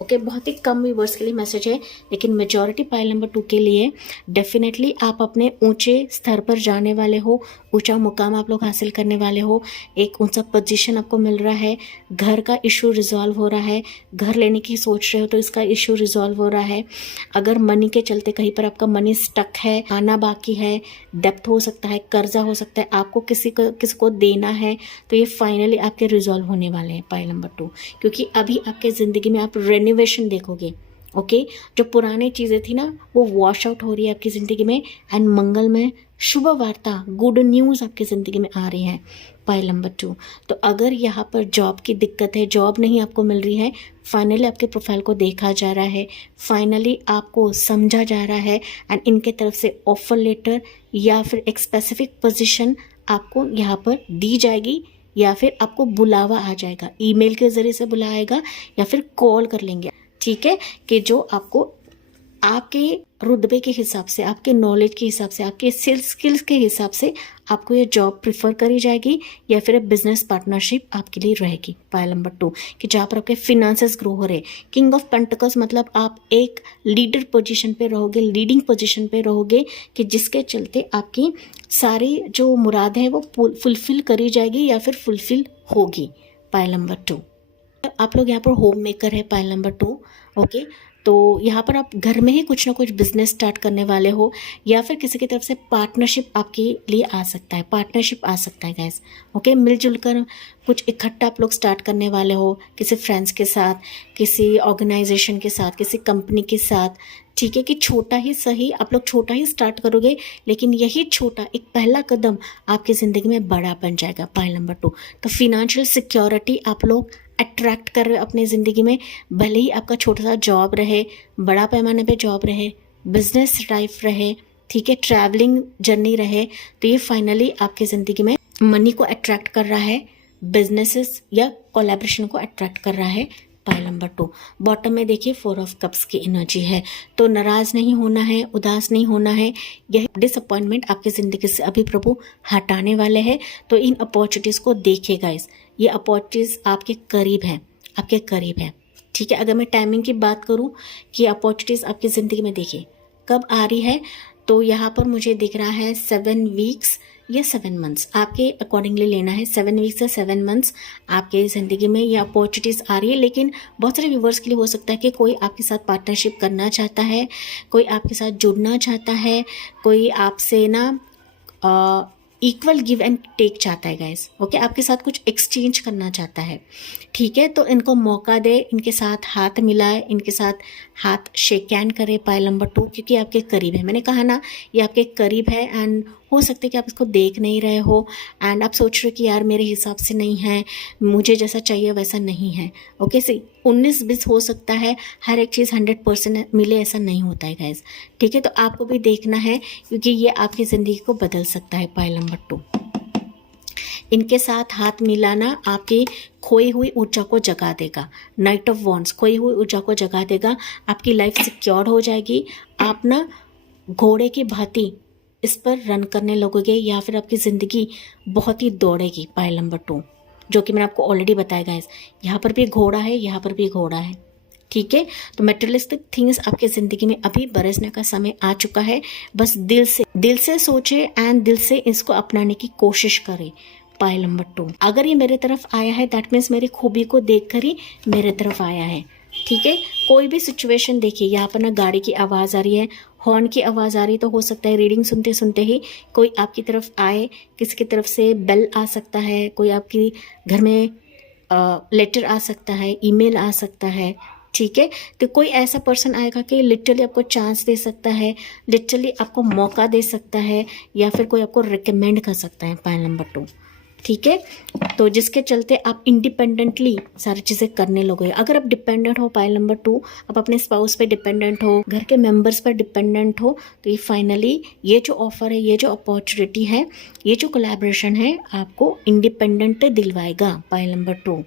ओके। बहुत ही कम व्यूवर्स के लिए मैसेज है, लेकिन मेजॉरिटी पायल नंबर 2 के लिए डेफिनेटली आप अपने ऊंचे स्तर पर जाने वाले हो, ऊंचा मुकाम आप लोग हासिल करने वाले हो, एक ऊंचा पोजीशन आपको मिल रहा है, घर का इशू रिजॉल्व हो रहा है, घर लेने की सोच रहे हो तो इसका इशू रिजॉल्व हो रहा है। अगर मनी के चलते कहीं पर आपका मनी स्टक है, आना बाकी है, डेप्थ हो सकता है, कर्जा हो सकता है, आपको किसी को देना है, तो ये फाइनली आपके रिजॉल्व होने वाले हैं पायल नंबर 2, क्योंकि अभी आपके ज़िंदगी में आप रेनोवेशन देखोगे, ओके। जो पुरानी चीज़ें थी ना वो वॉश आउट हो रही है आपकी ज़िंदगी में, एंड मंगल में शुभ वार्ता, गुड न्यूज़ आपकी ज़िंदगी में आ रही है पायल नंबर 2। तो अगर यहाँ पर जॉब की दिक्कत है, जॉब नहीं आपको मिल रही है, फाइनली आपके प्रोफाइल को देखा जा रहा है, फाइनली आपको समझा जा रहा है, एंड इनके तरफ से ऑफर लेटर या फिर एक स्पेसिफिक पोजीशन आपको यहाँ पर दी जाएगी, या फिर आपको बुलावा आ जाएगा, ईमेल के ज़रिए से बुलाएगा या फिर कॉल कर लेंगे, ठीक है। कि जो आपको आपके रुतबे के हिसाब से, आपके नॉलेज के हिसाब से, आपके स्किल्स के हिसाब से आपको ये जॉब प्रिफर करी जाएगी, या फिर बिजनेस पार्टनरशिप आपके लिए रहेगी। पायल नंबर 2, कि जहाँ पर आपके फिनेंसेस ग्रो हो रहे। किंग ऑफ पेंटिकल्स मतलब आप एक लीडर पोजीशन पे रहोगे, लीडिंग पोजीशन पे रहोगे, कि जिसके चलते आपकी सारी जो मुराद है वो फुलफिल करी जाएगी या फिर फुलफिल होगी। पायल नंबर 2, आप लोग यहाँ पर होम मेकर है पायल नंबर 2, ओके। तो यहाँ पर आप घर में ही कुछ ना कुछ बिजनेस स्टार्ट करने वाले हो, या फिर किसी की तरफ से पार्टनरशिप आपके लिए आ सकता है, पार्टनरशिप आ सकता है गैस, ओके। मिलजुल कर कुछ इकट्ठा आप लोग स्टार्ट करने वाले हो, किसी फ्रेंड्स के साथ, किसी ऑर्गेनाइजेशन के साथ, किसी कंपनी के साथ, ठीक है, कि छोटा ही सही, आप लोग छोटा ही स्टार्ट करोगे, लेकिन यही छोटा एक पहला कदम आपकी ज़िंदगी में बड़ा बन जाएगा। पाइल नंबर 2, तो फिनेंशियल सिक्योरिटी आप लोग अट्रैक्ट कर रहे हो अपनी ज़िंदगी में। भले ही आपका छोटा सा जॉब रहे, बड़ा पैमाने पे जॉब रहे, बिजनेस लाइफ रहे, ठीक है, ट्रैवलिंग जर्नी रहे, तो ये फाइनली आपकी ज़िंदगी में मनी को अट्रैक्ट कर रहा है, बिजनेसेस या कोलैबोरेशन को अट्रैक्ट कर रहा है। पाइल नंबर 2, बॉटम में देखिए 4 ऑफ कप्स की एनर्जी है। तो नाराज नहीं होना है, उदास नहीं होना है। यह डिसअपॉइंटमेंट आपकी ज़िंदगी से अभी प्रभु हटाने वाले हैं। तो इन अपॉर्चुनिटीज़ को देखिए गाइस, ये अपॉर्चुनिटीज़ आपके करीब है, आपके करीब है। ठीक है, अगर मैं टाइमिंग की बात करूं कि अपॉर्चुनिटीज़ आपकी ज़िंदगी में देखिए कब आ रही है, तो यहाँ पर मुझे दिख रहा है 7 वीक्स या 7 मंथ्स, आपके अकॉर्डिंगली लेना है। 7 वीक्स या 7 मंथ्स आपके ज़िंदगी में ये अपॉर्चुनिटीज़ आ रही है। लेकिन बहुत सारे व्यूवर्स के लिए हो सकता है कि कोई आपके साथ पार्टनरशिप करना चाहता है, कोई आपके साथ जुड़ना चाहता है, कोई आपसे ना इक्वल गिव एंड टेक चाहता है गाइस। ओके, आपके साथ कुछ एक्सचेंज करना चाहता है। ठीक है, तो इनको मौका दे, इनके साथ हाथ मिलाए, इनके साथ हाथ शेक हैंड करे। पाइल नंबर 2, क्योंकि आपके करीब है। मैंने कहा ना, ये आपके करीब है। एंड हो सकता है कि आप इसको देख नहीं रहे हो एंड आप सोच रहे हो कि यार मेरे हिसाब से नहीं है, मुझे जैसा चाहिए वैसा नहीं है। ओके, सी 19-20 हो सकता है, हर एक चीज़ 100% मिले ऐसा नहीं होता है गाइज। ठीक है, तो आपको भी देखना है, क्योंकि ये आपकी ज़िंदगी को बदल सकता है। पाइल नंबर 2, इनके साथ हाथ मिलाना आपकी खोई हुई ऊर्जा को जगा देगा। नाइट ऑफ वॉन्ड्स खोई हुई ऊर्जा को जगा देगा, आपकी लाइफ सिक्योर हो जाएगी। आप ना घोड़े की भांति इस पर रन करने लगोगे, या फिर आपकी ज़िंदगी बहुत ही दौड़ेगी। पाइल नंबर 2, जो कि मैंने आपको ऑलरेडी बताया गाइस, यहाँ पर भी घोड़ा है, यहाँ पर भी घोड़ा है। ठीक है, तो मेटेरियलिस्टिक थिंग्स आपके ज़िंदगी में अभी बरसने का समय आ चुका है। बस दिल से सोचे एंड दिल से इसको अपनाने की कोशिश करें। पाइल नंबर 2, अगर ये मेरे तरफ आया है दैट मीन्स मेरी खूबी को देखकर ही मेरे तरफ आया है। ठीक है, कोई भी सिचुएशन देखिए, यहाँ पर ना गाड़ी की आवाज़ आ रही है, हॉर्न की आवाज़ आ रही, तो हो सकता है रीडिंग सुनते सुनते ही कोई आपकी तरफ आए, किसी की तरफ से बेल आ सकता है, कोई आपकी घर में लेटर आ सकता है, ईमेल आ सकता है। ठीक है, तो कोई ऐसा पर्सन आएगा कि लिटरली आपको चांस दे सकता है, लिटरली आपको मौका दे सकता है, या फिर कोई आपको रिकमेंड कर सकता है। पाइल नंबर 2, ठीक है, तो जिसके चलते आप इंडिपेंडेंटली सारी चीज़ें करने लगोगे। अगर आप डिपेंडेंट हो, पाइल नंबर 2, आप अपने स्पाउस पे डिपेंडेंट हो, घर के मेंबर्स पर डिपेंडेंट हो, तो ये फाइनली ये जो ऑफर है, ये जो अपॉर्चुनिटी है, ये जो कोलैबोरेशन है, आपको इंडिपेंडेंट दिलवाएगा। पाइल नंबर 2,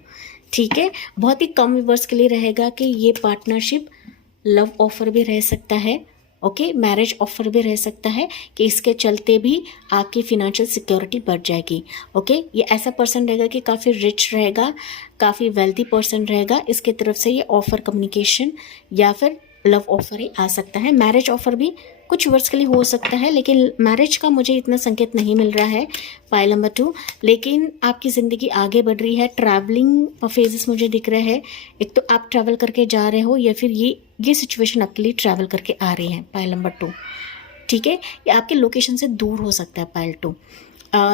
ठीक है, बहुत ही कम व्यूअर्स के लिए रहेगा कि ये पार्टनरशिप लव ऑफर भी रह सकता है। ओके, मैरिज ऑफर भी रह सकता है कि इसके चलते भी आपकी फिनेंशियल सिक्योरिटी बढ़ जाएगी। ओके, ये ऐसा पर्सन रहेगा कि काफ़ी रिच रहेगा, काफ़ी वेल्थी पर्सन रहेगा, इसके तरफ से ये ऑफर कम्युनिकेशन या फिर लव ऑफर ही आ सकता है। मैरिज ऑफर भी कुछ वर्ष के लिए हो सकता है, लेकिन मैरिज का मुझे इतना संकेत नहीं मिल रहा है। पाइल नंबर 2, लेकिन आपकी ज़िंदगी आगे बढ़ रही है। ट्रैवलिंग फेजेस मुझे दिख रहे हैं, एक तो आप ट्रैवल करके जा रहे हो, या फिर ये सिचुएशन आपके लिए ट्रैवल करके आ रही है। पाइल नंबर 2, ठीक है, ये आपके लोकेशन से दूर हो सकता है। पाइल 2,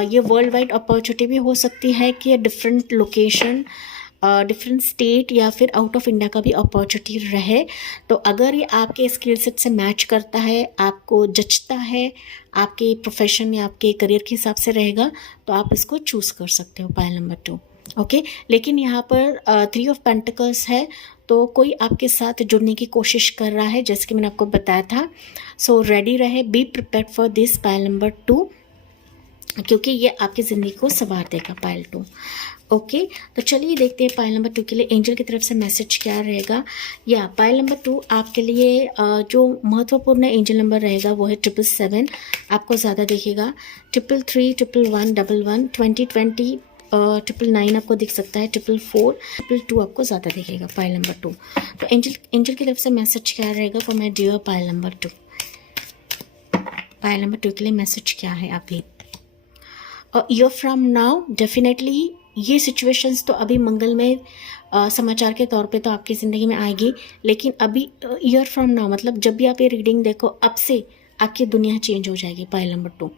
ये वर्ल्ड वाइड अपॉर्चुनिटी भी हो सकती है कि डिफरेंट लोकेशन, डिफरेंट स्टेट या फिर आउट ऑफ इंडिया का भी अपॉर्चुनिटी रहे। तो अगर ये आपके स्किल सेट से मैच करता है, आपको जचता है, आपके प्रोफेशन या आपके करियर के हिसाब से रहेगा, तो आप इसको चूज़ कर सकते हो। पाइल नंबर 2, ओके, लेकिन यहाँ पर 3 ऑफ पेंटिकल्स है, तो कोई आपके साथ जुड़ने की कोशिश कर रहा है, जैसे कि मैंने आपको बताया था। सो रेडी रहे, be prepared for this. Pile number 2, क्योंकि ये आपकी ज़िंदगी को संवार देगा। पाइल 2, ओके, तो चलिए देखते हैं पाइल नंबर 2 के लिए एंजल की तरफ से मैसेज क्या रहेगा। या पाइल नंबर 2 आपके लिए जो महत्वपूर्ण एंजल नंबर रहेगा वो है 777, आपको ज़्यादा दिखेगा। 333, 111, 11, 2020, 999 आपको दिख सकता है, 444, 222 आपको ज़्यादा दिखेगा। पाइल नंबर 2, तो एंजल की तरफ से मैसेज क्या रहेगा for my dear pile number 2। Pile number 2 के लिए मैसेज क्या है अभी? ईयर फ्रॉम नाउ डेफिनेटली ये सिचुएशंस तो अभी मंगलमय समाचार के तौर पे तो आपकी ज़िंदगी में आएगी, लेकिन अभी ईयर फ्रॉम नाउ मतलब जब भी आप ये रीडिंग देखो, अब से आपकी दुनिया चेंज हो जाएगी। पाइल नंबर 2,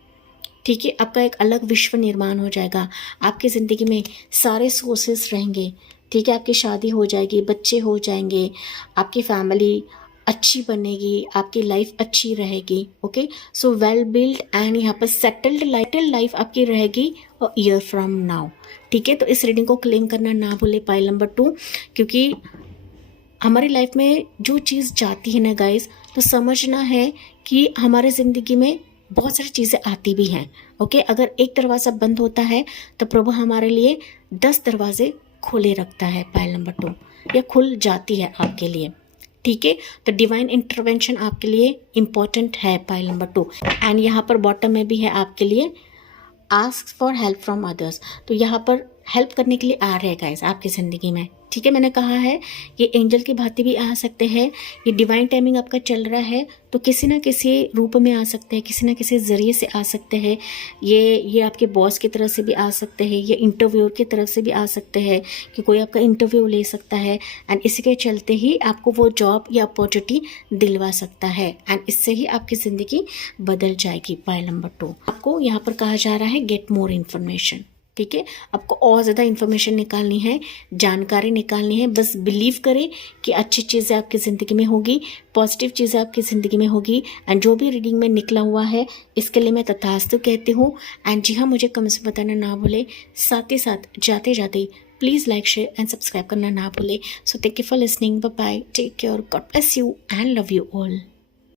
ठीक है, आपका एक अलग विश्व निर्माण हो जाएगा। आपकी ज़िंदगी में सारे सोर्सेस रहेंगे। ठीक है, आपकी शादी हो जाएगी, बच्चे हो जाएंगे, आपकी फैमिली अच्छी बनेगी, आपकी लाइफ अच्छी रहेगी। Okay, so well build and यहाँ पर सेटल्ड लाइफ आपकी रहेगी ईयर फ्रॉम नाउ। ठीक है, तो इस रीडिंग को क्लेम करना ना भूले पाइल नंबर 2, क्योंकि हमारी लाइफ में जो चीज़ जाती है ना गाइस, तो समझना है कि हमारे ज़िंदगी में बहुत सारी चीज़ें आती भी हैं। ओके, अगर एक दरवाज़ा बंद होता है तो प्रभु हमारे लिए 10 दरवाजे खोले रखता है पाइल नंबर 2, या खुल जाती है आपके लिए। ठीक है, तो डिवाइन इंटरवेंशन आपके लिए इम्पॉर्टेंट है पाइल नंबर 2। एंड यहाँ पर बॉटम में भी है आपके लिए ask for help from others, तो यहाँ पर हेल्प करने के लिए आ रहे हैं गाइस आपकी ज़िंदगी में। ठीक है, मैंने कहा है ये एंजल की भांति भी आ सकते हैं, ये डिवाइन टाइमिंग आपका चल रहा है तो किसी ना किसी रूप में आ सकते हैं, किसी ना किसी ज़रिए से आ सकते हैं। ये आपके बॉस की तरफ से भी आ सकते हैं, ये इंटरव्यूअर की तरफ से भी आ सकते हैं कि कोई आपका इंटरव्यू ले सकता है एंड इसी के चलते ही आपको वो जॉब या अपॉर्चुनिटी दिलवा सकता है एंड इससे ही आपकी ज़िंदगी बदल जाएगी। पाइल नंबर 2 आपको यहाँ पर कहा जा रहा है गेट मोर इन्फॉर्मेशन। ठीक है, आपको और ज़्यादा इन्फॉर्मेशन निकालनी है, जानकारी निकालनी है। बस बिलीव करें कि अच्छी चीज़ें आपकी ज़िंदगी में होगी, पॉजिटिव चीज़ें आपकी ज़िंदगी में होगी। एंड जो भी रीडिंग में निकला हुआ है इसके लिए मैं तथास्तु कहती हूँ। एंड जी हाँ, मुझे कमेंट्स में बताना ना भूले, साथ ही साथ जाते जाते please like share and subscribe करना ना भूले। So thank you for listening, bye bye, take care, God bless you and love you all.